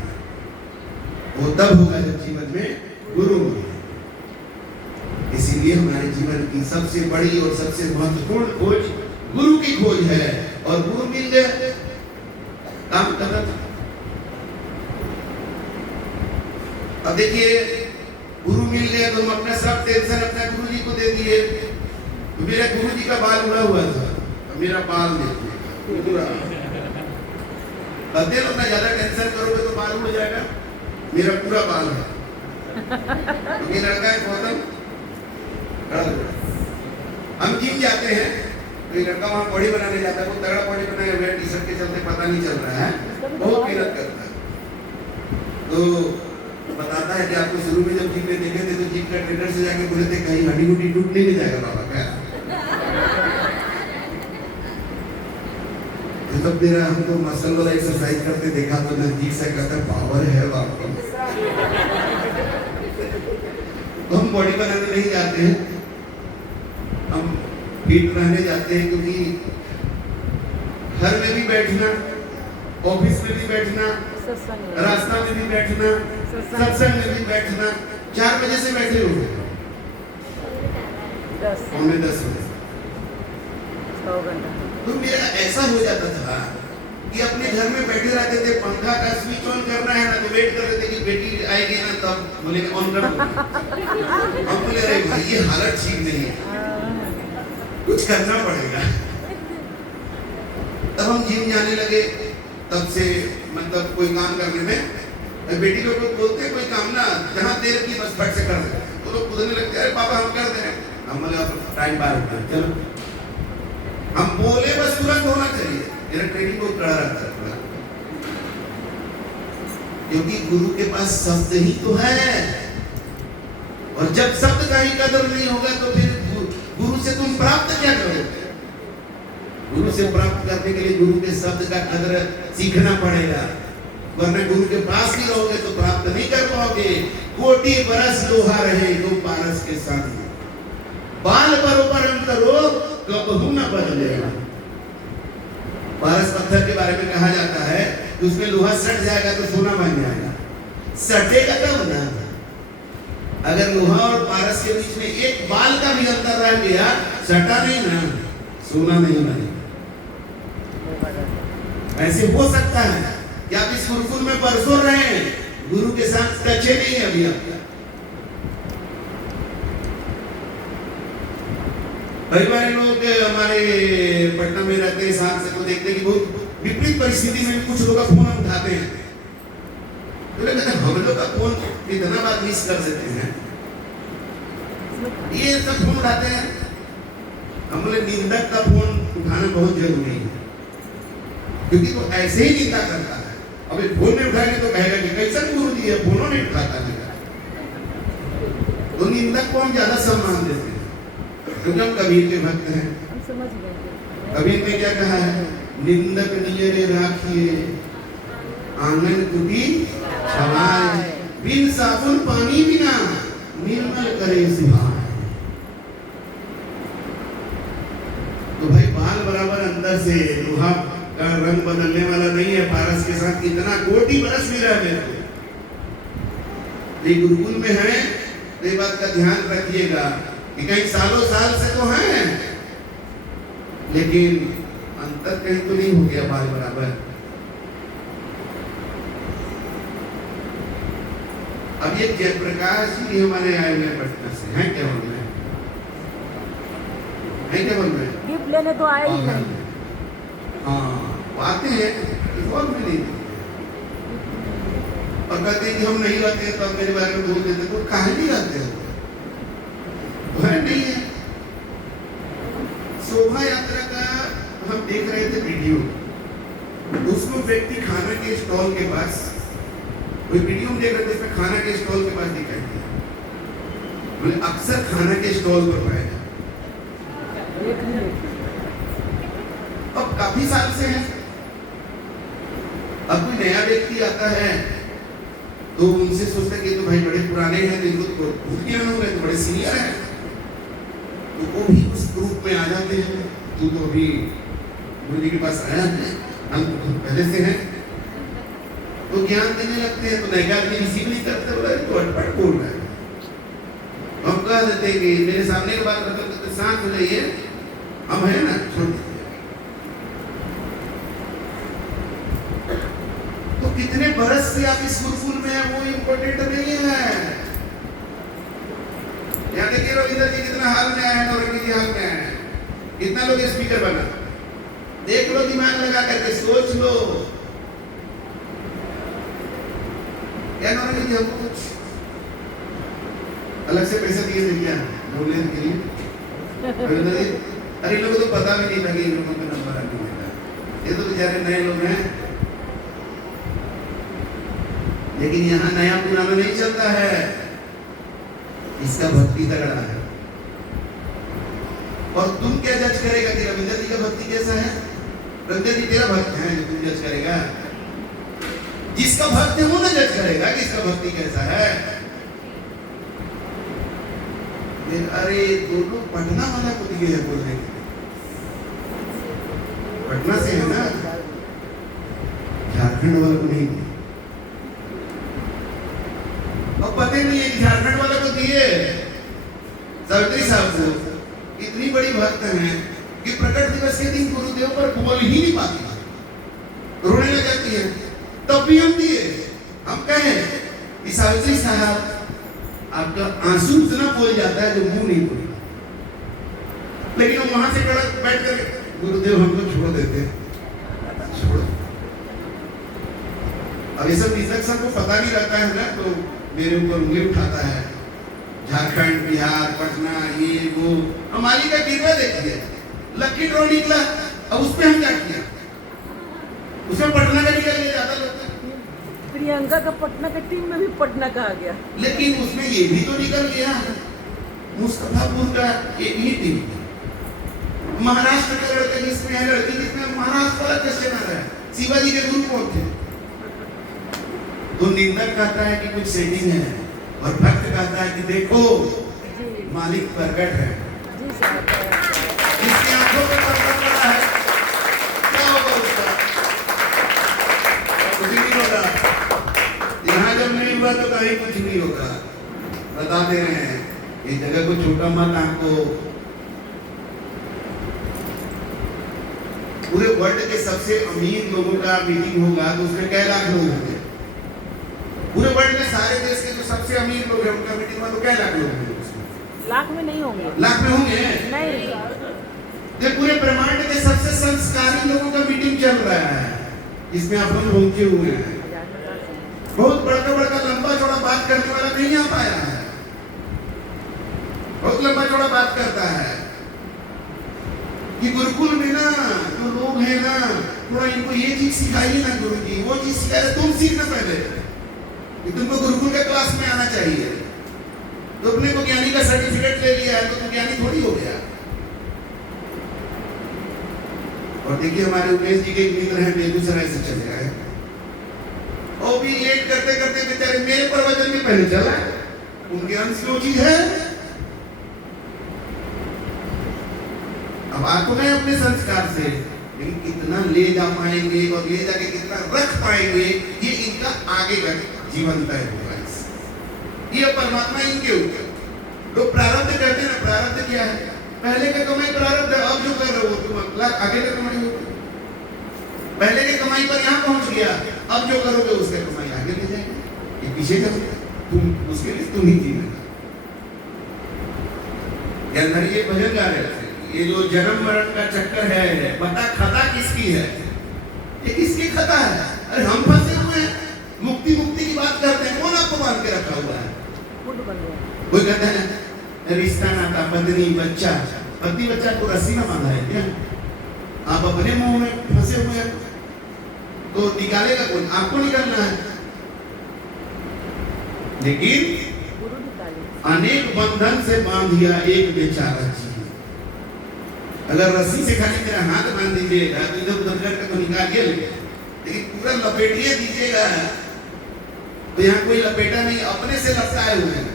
वो तब होगा जब जीवन में गुरु मिले। इसीलिए हमारे जीवन की सबसे बड़ी और सबसे महत्वपूर्ण खोज गुरु की खोज है। और गुरु मिल गए काम खत्म। अब देखिए गुरु मिल गया तो हम अपना सब टेंशन अपना गुरु जी को दे दिए। तो मेरा गुरु जी का बाल उड़ा हुआ था, मेरा बाल देखिए पूरा, कहते लोग ना ज्यादा टेंशन करोगे तो बाल उड़ जाएगा, मेरा पूरा बाल है। तो ये लड़का है गौतम, हम जिम जाते हैं तो ये लड़का वहाँ बॉडी बनाने जाता है, वो तगड़ा बॉडी बनाया हुआ टी शर्ट के चलते पता नहीं चल रहा है, बहुत मेहनत करता है। तो बताता है कि आपको शुरू में जब जिम में देखे थे तो जिम का ट्रेनर से जाके बोले थे कहीं हड्डी गुड्डी टूट नहीं जाएगा बाबा क्या। तो तब मेरा हम तो मसल वाला एक्सरसाइज करते देखा तो नजदीक से कहता पावर है बाबा। तो हम बॉडी बनाने नहीं जाते हैं, हम फिट रहने जाते हैं, क्योंकि घर में भी बैठना, ऑफिस में भी बैठना, रास्ता में भी बैठना, सत्संग में भी बैठना, 4 बजे से बैठे हो 10 बजे। तो मेरा ऐसा हो जाता था कि अपने घर में बैठे रहते थे, पंखा का स्विच ऑन करना है ना तो वेट कर रहे थे कि बेटी आएगी ना तब बोले ऑन कर दो। हम बोले अरे भाई ये हालत ठीक नहीं है, कुछ करना पड़ेगा। तब हम जिम जाने लगे, तब से मतलब कोई काम करने में बेटी लोग बोलते हैं कोई काम ना जहाँ देर की बस फट से कर दे, तो लोग कूदने लगते हैं अरे पापा हम कर दे रहे हैं। हम बोले टाइम पार होता है चलो, हम बोले बस तुरंत होना चाहिए। मेरा ट्रेनिंग बहुत कड़ा रहता है, क्योंकि गुरु के पास शब्द ही तो है, और जब शब्द का ही कदर नहीं होगा तो फिर गुरु से तुम प्राप्त क्या करोगे। गुरु से प्राप्त करने के लिए गुरु के शब्द का कदर सीखना पड़ेगा, वरना गुरु के पास ही रहोगे तो प्राप्त नहीं कर पाओगे। कोटि बरस लोहा रहे तो पारस के साथ बाल बरोबर अंतरो कबहू न बदलेगा। पारस पत्थर के बारे में कहा जाता है कि उसमें लोहा सट जाएगा तो सोना बन जाएगा, सटेगा तब ना। अगर लोहा और पारस के बीच में एक बाल का भी अंतर रह गया, सटा नहीं ना, सोना नहीं बनेगा। ऐसे हो सकता है कि आप इस गुरुकुल में बरसों रहे, गुरु के साथ टचे नहीं है अभी आपका। कई बार लोग हमारे पटना में रहते हैं, साथ से तो देखते हैं कि बहुत विपरीत परिस्थिति में कुछ लोग फोन उठाते हैं, तो कहते हैं हम लोग का फोन कितना बार मिस कर देते हैं, ये सब फोन उठाते हैं। हम बोले निंदक का फोन उठाना बहुत जरूरी है, क्योंकि वो ऐसे ही निंदा करता है। अबे फोन नहीं उठाएंगे तो कहेगा कि कैसा गुरु जी है, फोनों नहीं उठाता है। तो निंदक को हम ज्यादा सम्मान देते हैं, क्योंकि हम कबीर के भक्त हैं। कबीर ने क्या कहा है, निंदक नियरे राखिए आंगन टूटी छवाए, बिन साबुन पानी बिना निर्मल करे सुहाए। तो भाई बाल बराबर अंदर से, लोहा का रंग बदलने वाला नहीं है। पारस के साथ कितना कोटि बरस भी रहे मेरे को, ये गुरुकुल में है तो ये बात का ध्यान रखिएगा कि कहीं सालों साल से तो हैं, लेकिन अंतर कहीं तो नहीं हो गया बाल बराबर। अब ये जयप्रकाश जी हमारे आए हुए पटना से हैं, क्या बोल रहे हैं, हैं क्या बोल रहे हैं, गिफ्ट लेने तो आए ही नहीं। हाँ वो आते हैं, और भी नहीं, और कहते हैं कि हम नहीं आते हैं, तो मेरे बारे में बोल देते, तो काहे नहीं आते हैं, वह नहीं है। शोभा यात्रा का हम देख रहे थे वीडियो, उसको व्यक्ति खाना के स्टॉल के पास, कोई वीडियो में देख रहे थे, इसमें खाना के स्टॉल के पास दिखाई दिया, बोले अक्सर खाना के स्टॉल पर पाएगा। अब काफी साल से है, अब कोई नया व्यक्ति आता है तो उनसे सोचता है कि तो भाई बड़े पुराने हैं, तो इनको भूल ज्ञान हो गए, तो बड़े सीनियर हैं, तो वो भी उस ग्रुप में आ जाते हैं। तू तो अभी गुरु जी के पास आया है, हम तो पहले से हैं, तो ज्ञान देने लगते हैं, तो नया आदमी रिसीव नहीं करते, बोला तो अटपट बोल रहा है। हम कह देते हैं कि मेरे सामने की बात करते तो शांत हो जाइए, हम है ना, छोड़ दीजिए। तो कितने बरस से आप इस गुरुकुल में हैं, वो इम्पोर्टेंट नहीं है। यहाँ देखिए रविंद्र जी कितना हाल में आए हैं, नौरंगी जी हाल में आए हैं, कितना लोग स्पीकर बना, देख लो, दिमाग लगा करके सोच लो। क्या नौरंगी जी हमको कुछ अलग से पैसा दिए थे क्या बोलने के लिए? रविंद्र जी, अरे लोगों को तो पता भी नहीं था कि इन लोगों का नंबर आने वाला है, ये तो बेचारे नए लोग हैं। लेकिन यहाँ नया पुराना नहीं चलता है, इसका भक्ति तगड़ा है। और तुम क्या जज करेगा कि रविंद्र जी का भक्ति कैसा है? रविंद्र जी तेरा भक्त है, जो तुम जज करेगा, जिसका भक्त है वो ना जज करेगा कि इसका भक्ति कैसा है। अरे दोनों पटना वाला को दिए है बोलने के, पटना से है ना, झारखंड वाला को नहीं दिए। अब पता नहीं है कि झारखंड वाला को दिए सावित्री साहब को, इतनी बड़ी भक्त हैं कि प्रकट दिवस के दिन गुरुदेव पर बोल ही नहीं पाती, रोने लग जाती है, तब भी हम दिए। हम कहें कि सावित्री साहब आपका आंसू इतना बोल जाता है जो मुंह नहीं बोल, लेकिन हम वहां से बैठ कर गुरुदेव हमको छोड़ देते हैं, छोड़। अब ये सब इंस्ट्रक्शन को पता नहीं रहता है ना, तो मेरे ऊपर उंगली उठाता है, झारखंड, बिहार, पटना, ये वो। हमारी का गिरवा देखिए, लकी ड्रॉ निकला, अब उस पर हम क्या किया, उसमें पटना का निकल गया, ज्यादा लोग। प्रियंका का पटना का टीम में भी पटना का आ गया, लेकिन उसमें ये भी तो निकल गया मुस्तफापुर का एक ही टीम, महाराष्ट्र का लड़का जिसमें है, लड़की जिसमें, महाराष्ट्र वाला कैसे ना रहा है, शिवाजी के गुरु कौन थे? तो निंदक कहता है कि कुछ सेटिंग है, और भक्त कहता है कि देखो मालिक प्रकट है, जिसकी आंखों में पर्दा पड़ा है, क्या होगा उसका? कुछ नहीं होगा। यहाँ जब नहीं हुआ तो कहीं कुछ नहीं होगा। बता दे रहे हैं, इस जगह को छोटा मत आंको। पूरे वर्ल्ड के सबसे अमीर लोगों का मीटिंग होगा तो उसमें कई लाख लोग होंगे। पूरे वर्ल्ड में सारे देश के जो सबसे अमीर लोग हैं उनका मीटिंग में तो कई लाख लोग होंगे उसमें। लाख में नहीं होंगे। लाख में होंगे नहीं। ये पूरे ब्रह्मांड के सबसे संस्कारी लोगों का मीटिंग चल रहा है, इसमें आप लोग पहुंचे हुए हैं। बहुत बड़का बड़का लंबा चौड़ा बात करने वाला नहीं आ पाया है, बहुत लंबा चौड़ा बात करता है कि गुरुकुल में ना जो लोग हैं ना, थोड़ा इनको ये चीज सिखाइए ना गुरु जी, वो चीज सिखा रहे तुम सीखना पहले कि तुमको गुरुकुल के क्लास में आना चाहिए। तो अपने को ज्ञानी का सर्टिफिकेट ले लिया है तो तुम ज्ञानी थोड़ी हो गया। और देखिए हमारे उमेश जी के एक मित्र हैं, बेगूसराय से चले आए, और भी लेट करते करते बेचारे मेरे प्रवचन में पहले चला, उनके अंश में चीज है। अब आप तो गए अपने संस्कार से, लेकिन कितना ले जा पाएंगे और ले जाके कितना रख पाएंगे ये इनका आगे का जीवन तय होगा। ये परमात्मा इनके ऊपर लोग प्रारब्ध कहते हैं ना, प्रारब्ध क्या है? पहले का कमाई प्रारब्ध है, अब जो कर रहे हो तुम आगे का कमाई होगी। पहले की कमाई पर यहाँ पहुंच गया, अब जो करोगे उसका कमाई आगे ले जाएगा, ये पीछे करोगे तुम, उसके लिए तुम ही जीना। अंदर ये भजन गा रहे थे, ये जो जन्म मरण का चक्कर है, बता खता किसकी है? ये किसकी खता है? अरे हम फंसे हुए हैं, मुक्ति मुक्ति की बात करते हैं, कौन आपको बांध के रखा हुआ है? कोई कहता है रिश्ता नाता पत्नी बच्चा, पति बच्चा को रस्सी में बांधा है क्या? आप अपने मुंह में फंसे हुए हैं तो निकालेगा कौन? आपको निकालना है। लेकिन अनेक बंधन से बांध दिया एक बेचारा जीव। अगर रस्सी से खाली मेरा हाथ बांध दीजिएगा तो इधर उधर करके तो निकालिए, लेकिन पूरा लपेटिए दीजिएगा तो यहाँ कोई लपेटा नहीं, अपने से लपटाए हुए हैं।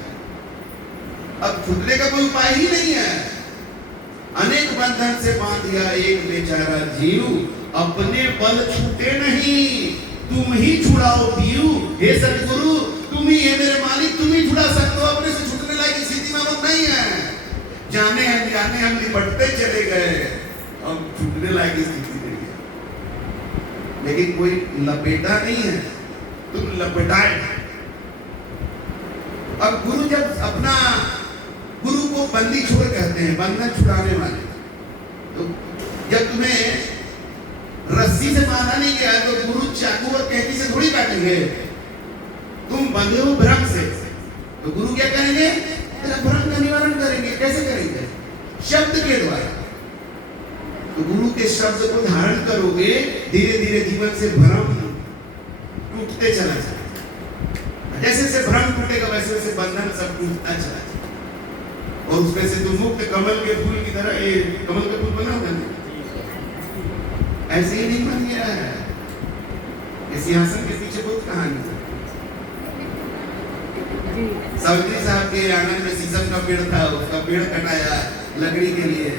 अब छूटने का कोई उपाय ही नहीं है। अनेक बंधन से बांध दिया एक बेचारा जीव, अपने बल छूटे नहीं, तुम ही छुड़ाओ पीयू। हे सतगुरु तुम ही है मेरे मालिक, तुम ही छुड़ा सकते हो। अपने से छूटने लायक स्थिति में हम नहीं है, जाने हम निपटते चले गए, अब छूटने लायक स्थिति नहीं है। लेकिन कोई लपेटा नहीं है, तुम लपटाए। अब गुरु जब अपना, गुरु को बंदी छोड़ कहते हैं, बंधन छुड़ाने वाले। तो जब तुम्हें रस्सी से बांधा नहीं गया तो गुरु चाकू और कैंची से थोड़ी काटेंगे, तुम बंधे हो भ्रम से, तो गुरु क्या करेंगे? तेरा भ्रम का निवारण करेंगे। कैसे करेंगे? शब्द के द्वारा। तो गुरु के शब्द को धारण करोगे, धीरे धीरे जीवन से भ्रम टूटते चला जाएगा। जैसे जैसे भ्रम टूटेगा वैसे वैसे बंधन सब टूटता चला जाएगा, और उसमें से तुम मुक्त कमल के फूल की तरह, ये कमल का फूल बना होगा ऐसे ही नहीं बन गया है। इस सिंहासन के पीछे बहुत कहानी है। सावित्री साहब के आंगन में शीशम का पेड़ था, उसका पेड़ कटाया लकड़ी के लिए,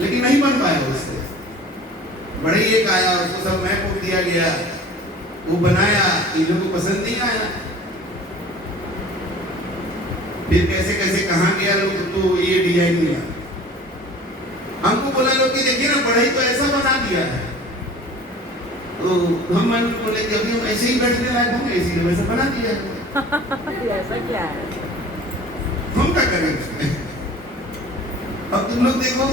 लेकिन नहीं बन पाया उससे। बड़े एक आया, उसको सब मैप दिया गया, वो बनाया, इन लोगों को पसंद नहीं आया। फिर कैसे कैसे कहाँ गया लोग, तो ये डिजाइन मिला। हमको बोला लोग कि देखिए ना बढ़ई तो ऐसा बना दिया है, तो हम मन बोले कि अभी हम ऐसे ही बैठने लायक होंगे, इसीलिए वैसे बना दिया है। ऐसा क्या है? हम क्या करेंगे? अब तुम लोग देखो,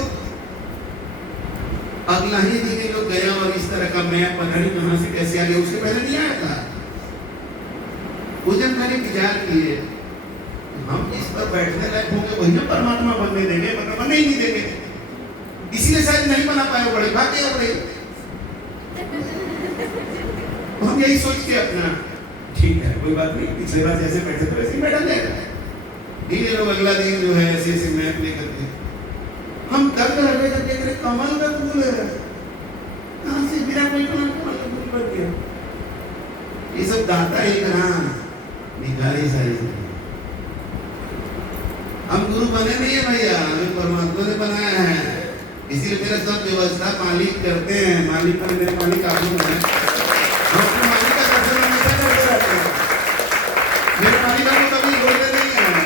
अगला ही दिन लोग गया और इस तरह का मैप पता नहीं कहां से कैसे आ गया, उसके पहले नहीं आया था। पूजन खाली विचार किए, हम इस पर बैठने लायक होंगे, वही ना परमात्मा बनने देंगे, मतलब बनने ही नहीं देंगे। इसीलिए शायद नहीं बना पाए, बड़े भाग्य बड़े। हम यही सोच के अपना ठीक है कोई बात नहीं, पिछले बार जैसे बैठे थे वैसे ही बैठा जाएगा। ये लोग अगला दिन जो है ऐसे ऐसे मैप लेकर के हम दर्द रहे जब देख रहे कमल का फूल है, कहाँ से मेरा कोई कमल का फूल बन गया। ये सब दाता ही कहाँ भिखारी सारी। हम गुरु बने नहीं है भैया, हमें परमात्मा ने बनाया है, इसीलिए मेरा सब व्यवस्था मालिक करते हैं। मालिक पर मेरे मालिक आप लोग हैं, हम मालिक का दर्शन हमेशा करते रहते हैं। मेरे मालिक को कभी बोलते नहीं है।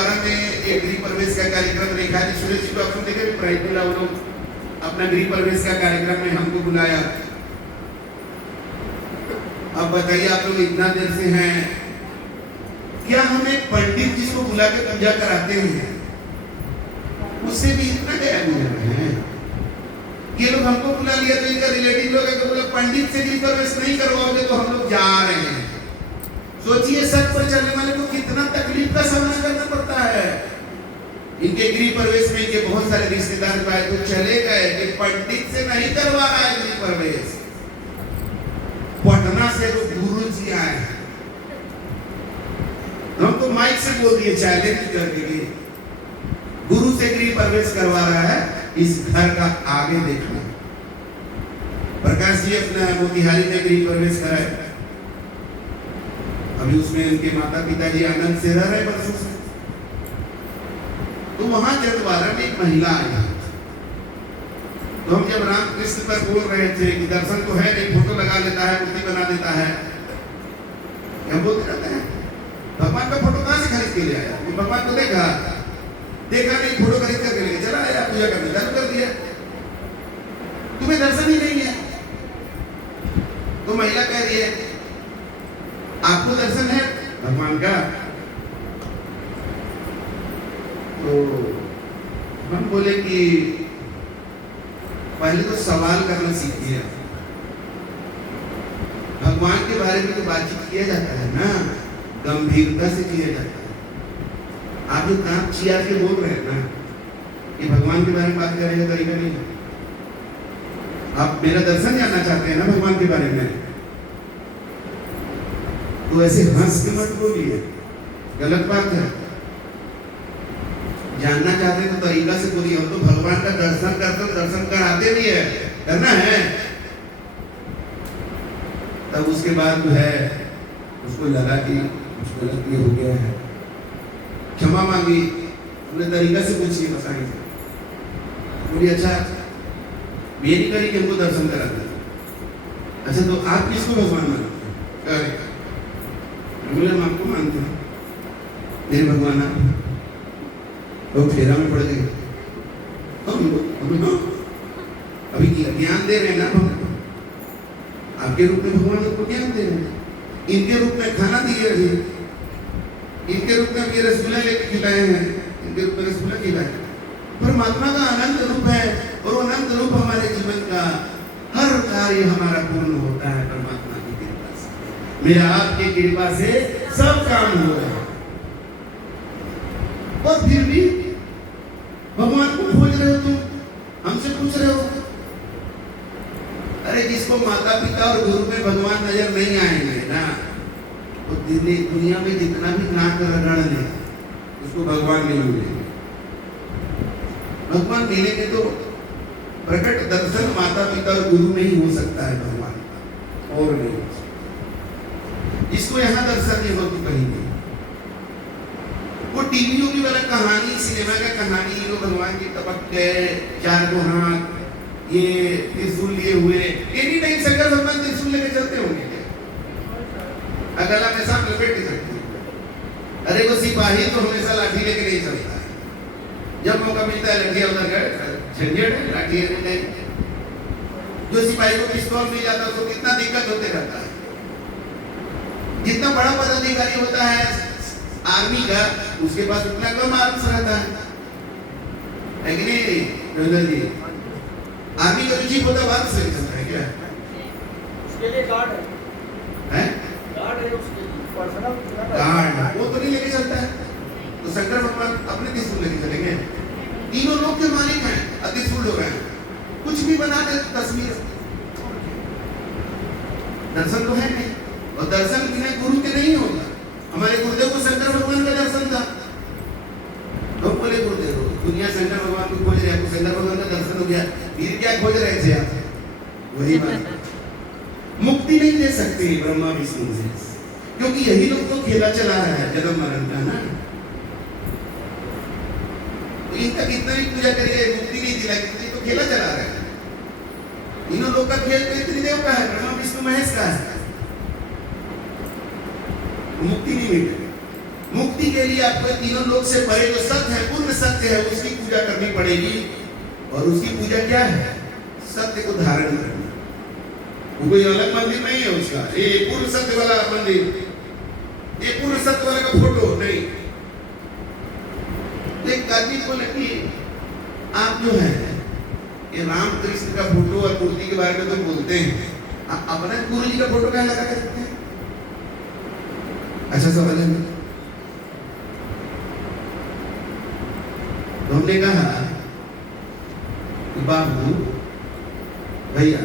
2012 में एक गृह प्रवेश का कार्यक्रम रेखा जी सुरेश जी को आप देखे भी प्राइज मिला, वो लोग अपना गृह प्रवेश का कार्यक्रम में हमको बुलाया। अब बताइए आप लोग इतना देर से हैं, क्या हम एक पंडित जिसको बुला के पूजा कराते हैं उससे भी इतना गया गुजर रहे हैं? ये लोग हमको बुला लिया तो इनका रिलेटिव लोग है कि बोला पंडित से गृह प्रवेश नहीं करवाओगे तो हम लोग जा रहे हैं। सोचिए सच पर चलने वाले को कितना तकलीफ का सामना करना पड़ता है। इनके गृह प्रवेश में इनके बहुत सारे रिश्तेदार पाए तो चले गए कि पंडित से नहीं करवा रहा है गृह प्रवेश, पटना से वो गुरु जी आए हैं। हम तो माइक से बोल दिए चैलेंज करके कि गुरु से गृह प्रवेश करवा रहा है, इस घर का आगे देखना। प्रकाश जी अपना मोतिहारी में गृह प्रवेश कराए, अभी उसमें उनके माता पिताजी आनंद से रह रहे बरसों से। तो वहां जटवारा में एक महिला आई, तो हम जब रामकृष्ण पर बोल रहे थे कि दर्शन तो है नहीं, फोटो लगा लेता है, मूर्ति बना देता है, हम बोलते रहते हैं भगवान का फोटो कहां से खरीद के ले आया? वो भगवान को देखा नहीं, फोटो खरीद करके लेके चला आया, पूजा करने चालू कर दिया, तुम्हें दर्शन ही नहीं है। तो महिला कह रही है आपको दर्शन है भगवान का? तो हम बोले कि पहले तो सवाल करना सीखिए, भगवान के बारे में तो बातचीत किया जाता है ना, गंभीरता से किया जाता है। आप जो काम चिया के बोल रहे हैं ना कि भगवान के बारे में बात करने का तरीका नहीं है। आप मेरा दर्शन जानना चाहते हैं ना भगवान के बारे में, तो ऐसे हंस के मत बोलिए, गलत बात है। जानना चाहते हैं तो तरीका से बोलिए। हम तो भगवान का दर्शन करते, दर्शन कराते भी है, करना है। तब उसके बाद जो है उसको लगा कि कुछ गलत ये हो गया है, क्षमा मांगी, हमने तरीका से पूछिए, बताएंगे। बोली अच्छा ये नहीं करी कि हमको दर्शन करा दे। अच्छा तो आप किसको भगवान मानते हैं? बोले हम आपको मानते हैं, मेरे भगवान आप। तो फेरा में पड़ गए, अभी ज्ञान दे रहे हैं ना हम, आपके रूप में भगवान को ज्ञान दे रहे हैं, इनके रूप में खाना दिए अभी, इनके रूप में ये रसगुल्ला लेके खिलाए हैं, इनके रूप में रसगुल्ला खिलाए। परमात्मा का अनंत रूप है और वो अनंत रूप हमारे जीवन का हर कार्य हमारा पूर्ण होता है परमात्मा की कृपा से। मेरा आपकी कृपा से सब काम हो रहा है, और फिर भी भगवान को खोज रहे हो तुम, हमसे पूछ रहे हो। अरे जिसको माता पिता और गुरु में भगवान नजर नहीं आएंगे ना, तो दुनिया में जितना भी नाक रगड़ ले उसको भगवान नहीं मिलेंगे। भगवान मिलेंगे तो प्रकट दर्शन माता पिता और गुरु में ही हो सकता है भगवान का, और नहीं हो सकता। जिसको यहाँ दर्शन नहीं हो तो कहीं नहीं। वो टीवी यूवी वाला कहानी, सिनेमा का कहानी, वो भगवान की तपक गए, चार को हाथ, ये त्रिशूल लिए हुए, एनी टाइम शंकर भगवान त्रिशूल लेके चलते होंगे, अगला में सांप लपेट के चलते हैं। अरे वो सिपाही तो हमेशा लाठी लेके नहीं चलता है, जब मौका मिलता है लठिया उधर गए, झंझट है लाठी है। जो सिपाही को पिस्तौल मिल जाता है उसको कितना दिक्कत होते रहता है। जितना बड़ा पदाधिकारी होता है आर्मी का, उसके पास उतना कम आर्म्स रहता है कि नहीं रविंदर जी? आर्मी का जो चीफ होता है बात से चलता है क्या? उसके लिए गार्ड है, गार्ड है उसके लिए, पर्सनल गार्ड वो तो नहीं लेके चलता है। तो शंकर भगवान अपने त्रिशूल लेके चलेंगे? तीनों लोग के मालिक हैं, त्रिशूल हो रहे हैं, कुछ भी बना दे तस्वीर। दर्शन तो है नहीं, और दर्शन बिना गुरु के नहीं होगा। हमारे गुरुदेव को शंकर भगवान का दर्शन था, तो बोले गुरुदेव दुनिया शंकर भगवान को खोज रहे, आपको शंकर भगवान का दर्शन हो गया, फिर क्या खोज रहे थे आप? वही बात, मुक्ति नहीं दे सकते ब्रह्मा विष्णु से, क्योंकि यही लोग तो खेला चला रहा है जन्म मरण का ना। तो इनका कितना भी पूजा करिए मुक्ति नहीं दिलाएगी, तो खेला चला रहा है। इन लोग का खेल त्रिदेव का है, ब्रह्मा विष्णु महेश का है, मुक्ति नहीं मिलेगी। मुक्ति मुक्ति के लिए आपको तीनों लोक से परे जो सत्य है, पूर्ण सत्य है, उसकी पूजा करनी पड़ेगी। और उसकी पूजा क्या है? सत्य को धारण करना। वो कोई अलग मंदिर नहीं है उसका, ये पूर्ण सत्य वाला मंदिर, ये पूर्ण सत्य वाला का फोटो नहीं। एक आदमी बोले कि आप जो है ये राम कृष्ण का फोटो और मूर्ति के बारे में तो बोलते हैं, आप अपना गुरु जी का फोटो क्या लगा करते हैं? अच्छा समझ में। तो हमने कहा बाबू भैया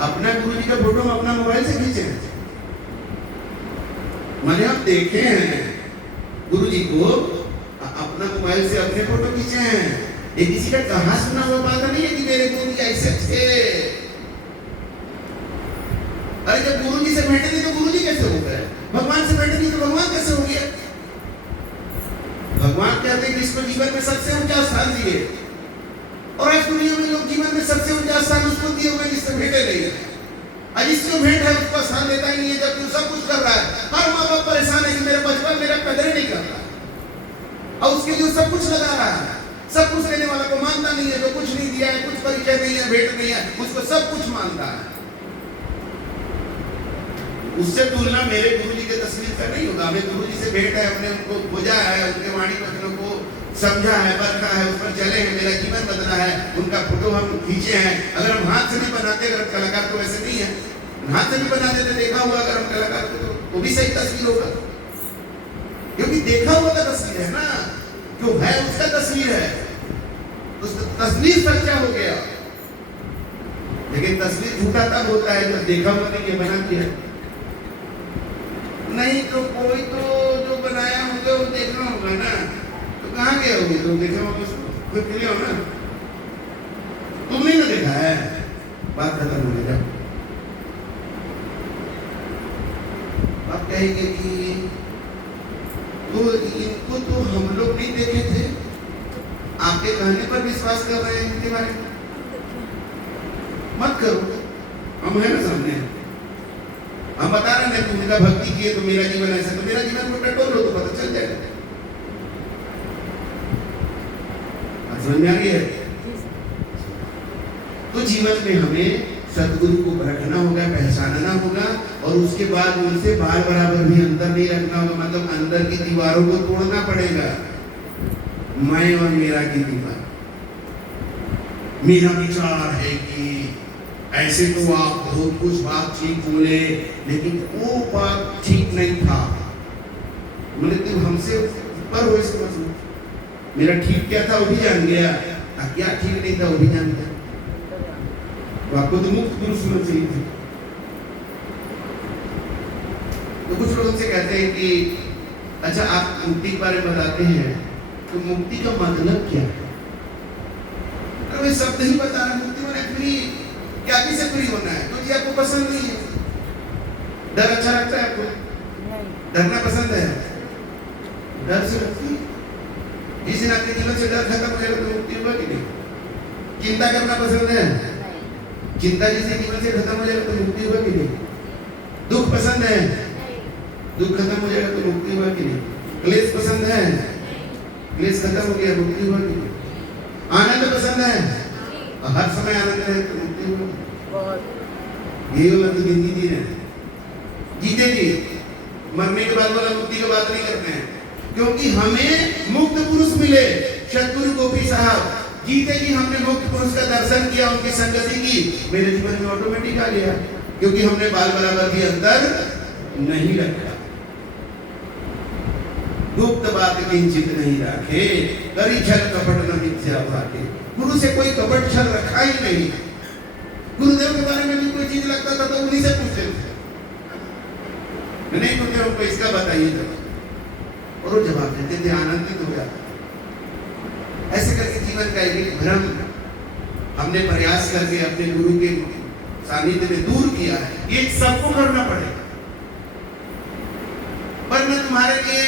अपना गुरु जी का फोटो हम अपना मोबाइल से खींचे, मैंने हम देखे हैं गुरु जी को अपना मोबाइल से अपने फोटो खींचे हैं। ये किसी का कहां सुना हुआ बात नहीं है कि मेरे गुरु जी ऐसे थे। अरे जब गुरु जी से भेंटे नहीं तो गुरु जी कैसे हो गए? भगवान से भेंटे नहीं तो भगवान कैसे हो गया? भगवान कहते हैं कि इसको जीवन में सबसे ऊंचा स्थान दिए, और आज दुनिया में लोग जीवन में सबसे ऊंचा स्थान उसको दिए हुए जिससे भेंटे नहीं है। आज जिसको भेंट है उसको स्थान देता ही नहीं है, जब तू सब कुछ कर रहा है। हर माँ बाप परेशान है कि मेरा बचपन मेरा कदर नहीं कर रहा, और उसके लिए सब कुछ लगा रहा है। सब कुछ लेने वाला को मानता नहीं है, जो कुछ नहीं दिया है, कुछ परिचय नहीं है, भेंट नहीं है, उसको सब कुछ मानता है। उससे तुलना मेरे गुरु जी के तस्वीर का नहीं होगा। हमें गुरु जी से भेंट है, हमने उनको खोजा है, उनके वाणी वचनों को समझा है, परखा है, उस पर चले हैं, मेरा जीवन बदला है, उनका फोटो हम खींचे हैं। अगर हम हाथ से नहीं बनाते, अगर कलाकार तो वैसे नहीं है, हाथ से भी बना देते, देखा हुआ अगर हम कलाकार को, तो वो भी सही तस्वीर होगा, क्योंकि देखा हुआ का तस्वीर है ना, जो है उसका तस्वीर है, तो तस्वीर सच्चा हो गया। लेकिन तस्वीर झूठा तब होता है जब देखा हुआ नहीं है, बना दिया नहीं। तो कोई तो जो बनाया होगा वो देखना होगा ना, तो कहाँ गया होगी? तो देखा होगा उसको फिर हो ना, तुमने ना देखा है, बात खत्म हो गया। आप कहेंगे कि तो इनको तो हम लोग नहीं देखे थे, आपके कहने पर विश्वास कर रहे हैं इनके बारे में। मत करो, हम है ना सामने, हम बता रहे हैं कि उनका भक्ति किए तो मेरा जीवन ऐसा, तो मेरा जीवन को टटोल लो तो पता चल जाएगा। समझ में आ गई है? तो जीवन में हमें सतगुरु को परखना होगा, पहचानना होगा, और उसके बाद उनसे बार बराबर भी अंतर नहीं रखना होगा। मतलब अंदर की दीवारों को तोड़ना पड़ेगा। मैं और मेरा की दीवार, मेरा विचार है कि ऐसे तो आप बहुत कुछ बात ठीक बोले, लेकिन वो बात ठीक नहीं था। बोले तुम हमसे ऊपर हो इसको मतलब, मेरा ठीक क्या था वो भी जान गया, क्या ठीक नहीं था वो भी जान गया। तो आपको तो मुक्त पुरुष होना चाहिए था। तो कुछ लोग हमसे कहते हैं कि अच्छा आप मुक्ति के बारे में बताते हैं, तो मुक्ति का मतलब क्या है? अरे शब्द ही बता रहे, मुक्ति माने फ्री, क्या किसे फ्री होना है? तो जी आपको पसंद नहीं है, डर अच्छा लगता है आपको? डरना पसंद है? डर से मुक्ति, जिस दिन आपके जीवन से डर खत्म हो जाएगा तो मुक्ति हुआ कि नहीं? चिंता करना पसंद है? चिंता जिस दिन जीवन से खत्म हो जाएगा तो मुक्ति हुआ कि नहीं? दुख पसंद है? दुख खत्म हो जाएगा तो मुक्ति हुआ कि नहीं? क्लेश पसंद है? क्लेश खत्म हो गया, मुक्ति हुआ कि नहीं? आनंद पसंद है? हर समय आनंद है तो मुक्ति हुआ। ये वाला तो जिंदगी जी रहे, जीते जी मरने के बाद वाला मुक्ति की बात नहीं करते हैं, क्योंकि हमें मुक्त पुरुष मिले, सतगुरु गोपी साहब। जीते जी हमने मुक्त पुरुष का दर्शन किया, उनकी संगति की, मेरे जीवन में ऑटोमेटिक आ गया, क्योंकि हमने बाल बराबर भी अंतर नहीं रखा। गुप्त बात किंचित नहीं रखे, करी छल कपट न मिथ्या भागे। गुरु से कोई कपट छल रखा ही नहीं। गुरुदेव के बारे में भी कोई चीज लगता था तो उन्हीं से पूछते थे, नहीं गुरुदेव हमको इसका बताइए जवाब, और वो जवाब देते थे, आनंदित हो जाता। ऐसे करके जीवन का एक भ्रम हमने प्रयास करके अपने गुरु के सानिध्य में दूर किया है। ये सबको करना पड़ेगा, पर मैं तुम्हारे लिए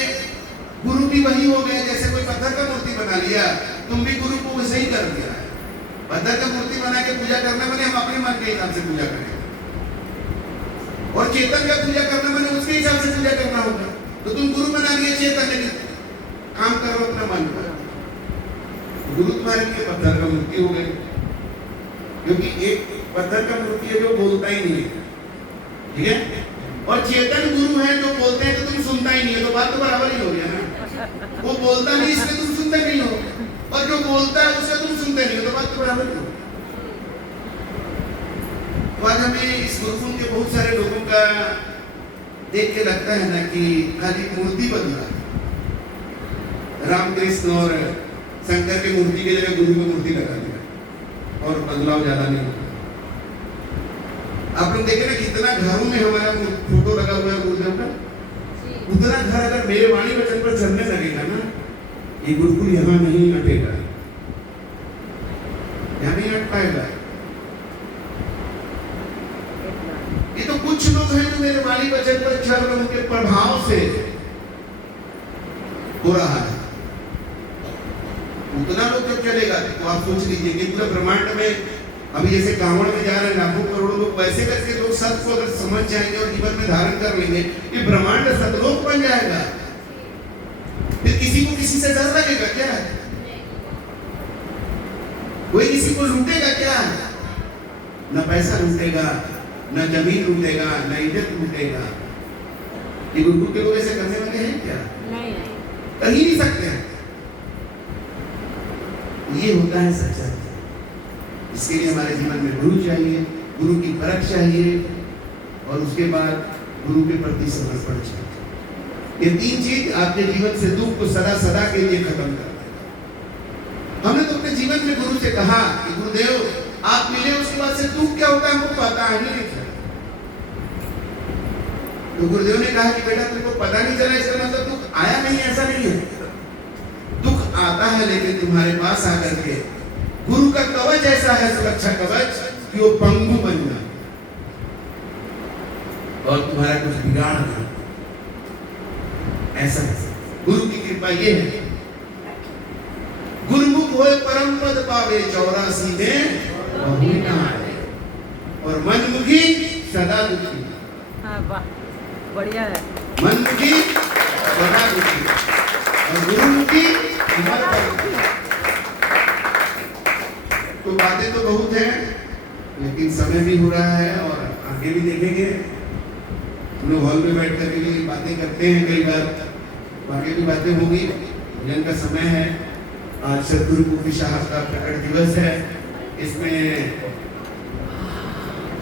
गुरु भी वही हो गए जैसे कोई पत्थर का मूर्ति बना लिया, तुम भी गुरु को वैसे ही कर दिया है। पत्थर का मूर्ति बना के पूजा करना माने हम अपने मन के हिसाब से पूजा करेंगे, और चेतन का पूजा करना माने उसके हिसाब से पूजा करना होगा। तो तुम गुरु बना दिए चेतन, लेकिन काम करो अपना मन पर। गुरु तुम्हारे लिए पत्थर का मूर्ति हो गए, क्योंकि एक पत्थर का मूर्ति है जो बोलता ही नहीं है, ठीक है। और चेतन गुरु है जो बोलते हैं तो तुम सुनता ही नहीं है, तो बात तो बराबर ही हो गया ना। वो बोलता नहीं इसलिए तुम सुनते नहीं हो, और जो बोलता है उससे तुम सुनते नहीं हो, तो बात तो बराबर ही हो। तो आज हमें इस गुरुकुल के बहुत सारे लोगों का देख के लगता है ना कि खाली मूर्ति बदला, रामकृष्ण और शंकर की मूर्ति की जगह गुरु की मूर्ति लगा दिया और बदलाव ज्यादा नहीं होता। आप लोग देखे ना कितना घरों में हमारा फोटो लगा हुआ है गुरुदेव का, उतना घर अगर मेरे वाणी वचन पर चलने लगेगा ना, ये गुरुकुल यहाँ नहीं अटेगा, यहाँ नहीं अट पाएगा। ये तो कुछ लोग हैं जो मेरे वाणी वचन पर चल रहे, उनके प्रभाव से हो रहा है। उतना लोग जब चलेगा तो आप सोच लीजिए कि पूरे ब्रह्मांड में अभी जैसे कांवड़ में जा रहे हैं लाखों करोड़ों लोग, वैसे करके लोग सत्य को अगर समझ जाएंगे और जीवन में धारण कर लेंगे, ये ब्रह्मांड सतलोक बन जाएगा। फिर किसी को किसी से डर लगेगा क्या? कोई किसी को लूटेगा क्या? न पैसा लूटेगा, न जमीन लूटेगा, न इज्जत लूटेगा। ये गुरुकुल के लोग ऐसे करने वाले हैं क्या? नहीं, कर ही नहीं सकते हैं। ये होता है सच्चाई। इसके लिए हमारे जीवन में गुरु चाहिए, गुरु की परख चाहिए, और उसके बाद गुरु के प्रति समर्पण चाहिए। ये तीन चीज आपके जीवन से दुख को सदा सदा के लिए खत्म कर देगा। हमने तो अपने जीवन में गुरु से कहा कि गुरुदेव आप मिले, उसके बाद से दुख क्या होता है हमको पता ही नहीं चला। तो गुरुदेव ने कहा कि बेटा तुमको पता नहीं चला, इसका मतलब दुख आया नहीं, ऐसा नहीं है। दुख आता है, लेकिन तुम्हारे पास आकर के गुरु का कवच ऐसा है, सुरक्षा कवच, कि वो पंगु बन जाए और तुम्हारा कुछ बिगाड़ ना। ऐसा गुरु की कृपा ये है। गुरुमुख होए परम पद पावे, 84 में बहु न आए, और मनमुखी सदा दुखी। हाँ वाह, बढ़िया है। मनमुखी सदा दुखी और गुरुमुखी सदा दुखी। तो बातें तो बहुत हैं, लेकिन समय भी हो रहा है और आगे भी देखेंगे। हम लोग हॉल में बैठ कर के बातें करते हैं, कई बार आगे भी बातें होंगी। भजन का समय है। आज सतगुरु गोपी साहब का प्रकट दिवस है। इसमें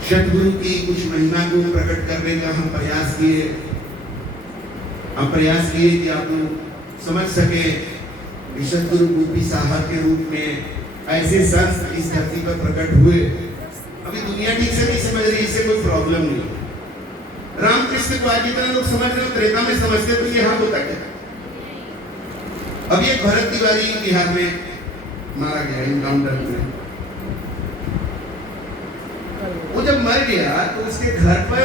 सतगुरु की कुछ महिमा को प्रकट करने का हम प्रयास किए कि आप लोग समझ सके कि सतगुरु गोपी साहब के रूप में ऐसे संत इस धरती पर प्रकट हुए। अभी दुनिया ठीक से नहीं समझ रही, इससे कोई प्रॉब्लम नहीं। रामकृष्ण को आज जितना लोग समझ रहे हो, त्रेता में समझते तो ये हाल होता क्या? अभी एक भरत तिवारी बिहार में मारा गया इनकाउंटर में। वो जब मर गया तो उसके घर पर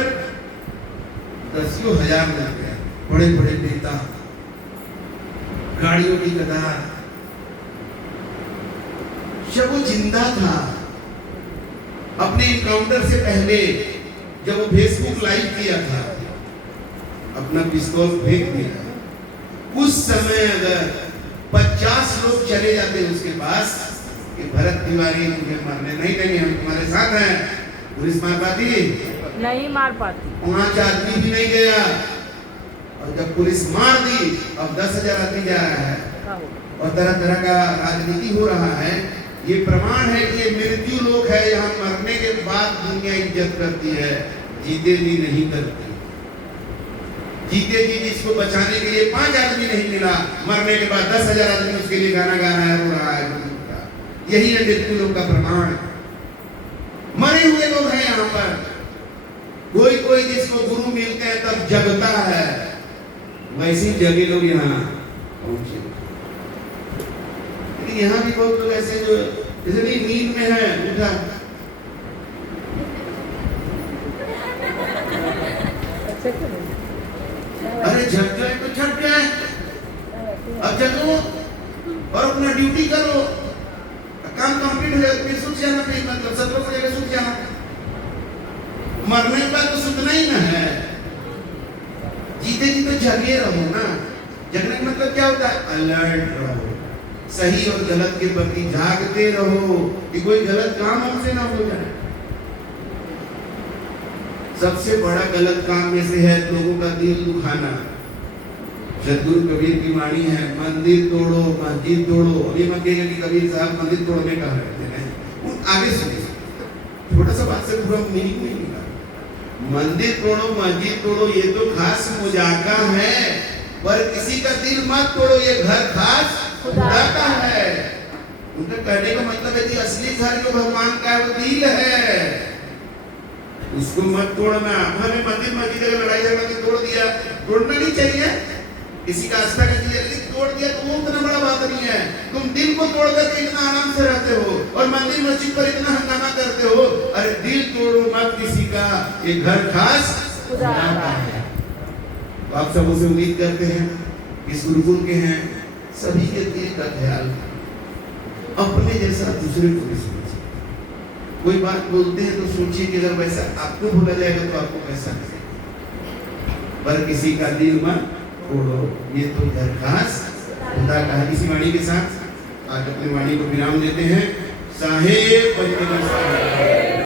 दसियों हजार लोग गए, बड़े बड़े नेता, गाड़ियों की कतार। जब वो जिंदा था, अपने इनकाउंटर से पहले जब वो फेसबुक लाइव किया था, अपना पिस्तौल फेंक दिया। उस समय अगर 50 लोग चले जाते उसके पास कि भरत तिवारी तुम्हें मारने, नहीं हम तुम्हारे साथ हैं, पुलिस मार पाती? नहीं मार पाती। 5 आदमी भी नहीं गया, और जब पुलिस मार दी, अब 10,000 आदमी जा रहा है और तरह तरह का राजनीति हो रहा है। ये प्रमाण है कि ये मृत्यु लोक है, यहाँ मरने के बाद दुनिया इज्जत करती है, जीते जी नहीं करती। जीते जी जिसको बचाने के लिए 5 आदमी नहीं मिला, मरने के बाद 10,000 आदमी उसके लिए गाना गा रहा है, रो रहा है। यही है मृत्यु लोक का प्रमाण। मरे हुए लोग हैं यहाँ पर। कोई कोई जिसको गुरु मिलते हैं तब जगता है, वैसे ही जगे लोग यहाँ पहुंचे। यहाँ भी बहुत लोग ऐसे जो जैसे नहीं नींद में है, उठा अरे झट जाए तो झट जाए, अब जगो और अपना ड्यूटी करो, काम कंप्लीट हो जाए फिर सूख जाना, फिर मतलब 17 बजे सूख जाना। मरने का तो सुतना ही ना है, जीते जी तो जगे रहो ना। जगने का मतलब क्या होता है? अलर्ट रहो, सही और गलत के प्रति जागते रहो कि कोई गलत काम हमसे ना हो जाए। सबसे बड़ा गलत काम में से है लोगों का दिल दुखाना। सदगुरु कबीर की वाणी है, मंदिर तोड़ो मस्जिद तोड़ो। अभी मत कहिएगा कि कबीर साहब मंदिर तोड़ने का है, आगे सुनिए, छोटा सा बात से पूरा मीनिंग नहीं मिला। मंदिर तोड़ो मस्जिद तोड़ो ये तो खास मुजाका है, पर किसी का दिल मत तोड़ो, ये घर खास खुदा का है। उनका कहने का मतलब है कि असली घर जो भगवान का है वो दिल है, उसको मत तोड़ना। हमें मंदिर मस्जिद अगर लड़ाई झगड़ा के तोड़ दिया, तोड़ना नहीं चाहिए। किसी का आस्था का चीज तोड़ दिया तो वो उतना बड़ा बात नहीं है। तुम दिल को तोड़ करके इतना आराम से रहते हो और मंदिर मस्जिद पर इतना हंगामा करते हो। अरे दिल तोड़ो मत किसी का, ये घर खास खुदा का है। तो आप सबों से उम्मीद करते हैं इस गुरुकुल के हैं, सभी के दिल का ख्याल अपने जैसा दूसरे को भी सोचिए। कोई बात बोलते हैं तो सोचिए कि अगर वैसा आपको बोला जाएगा तो आपको कैसा लगेगा। पर किसी का दिल मत तोड़ो, ये तो घर खास खुदा का है। इसी वाणी के साथ आज अपनी वाणी को विराम देते हैं। साहेब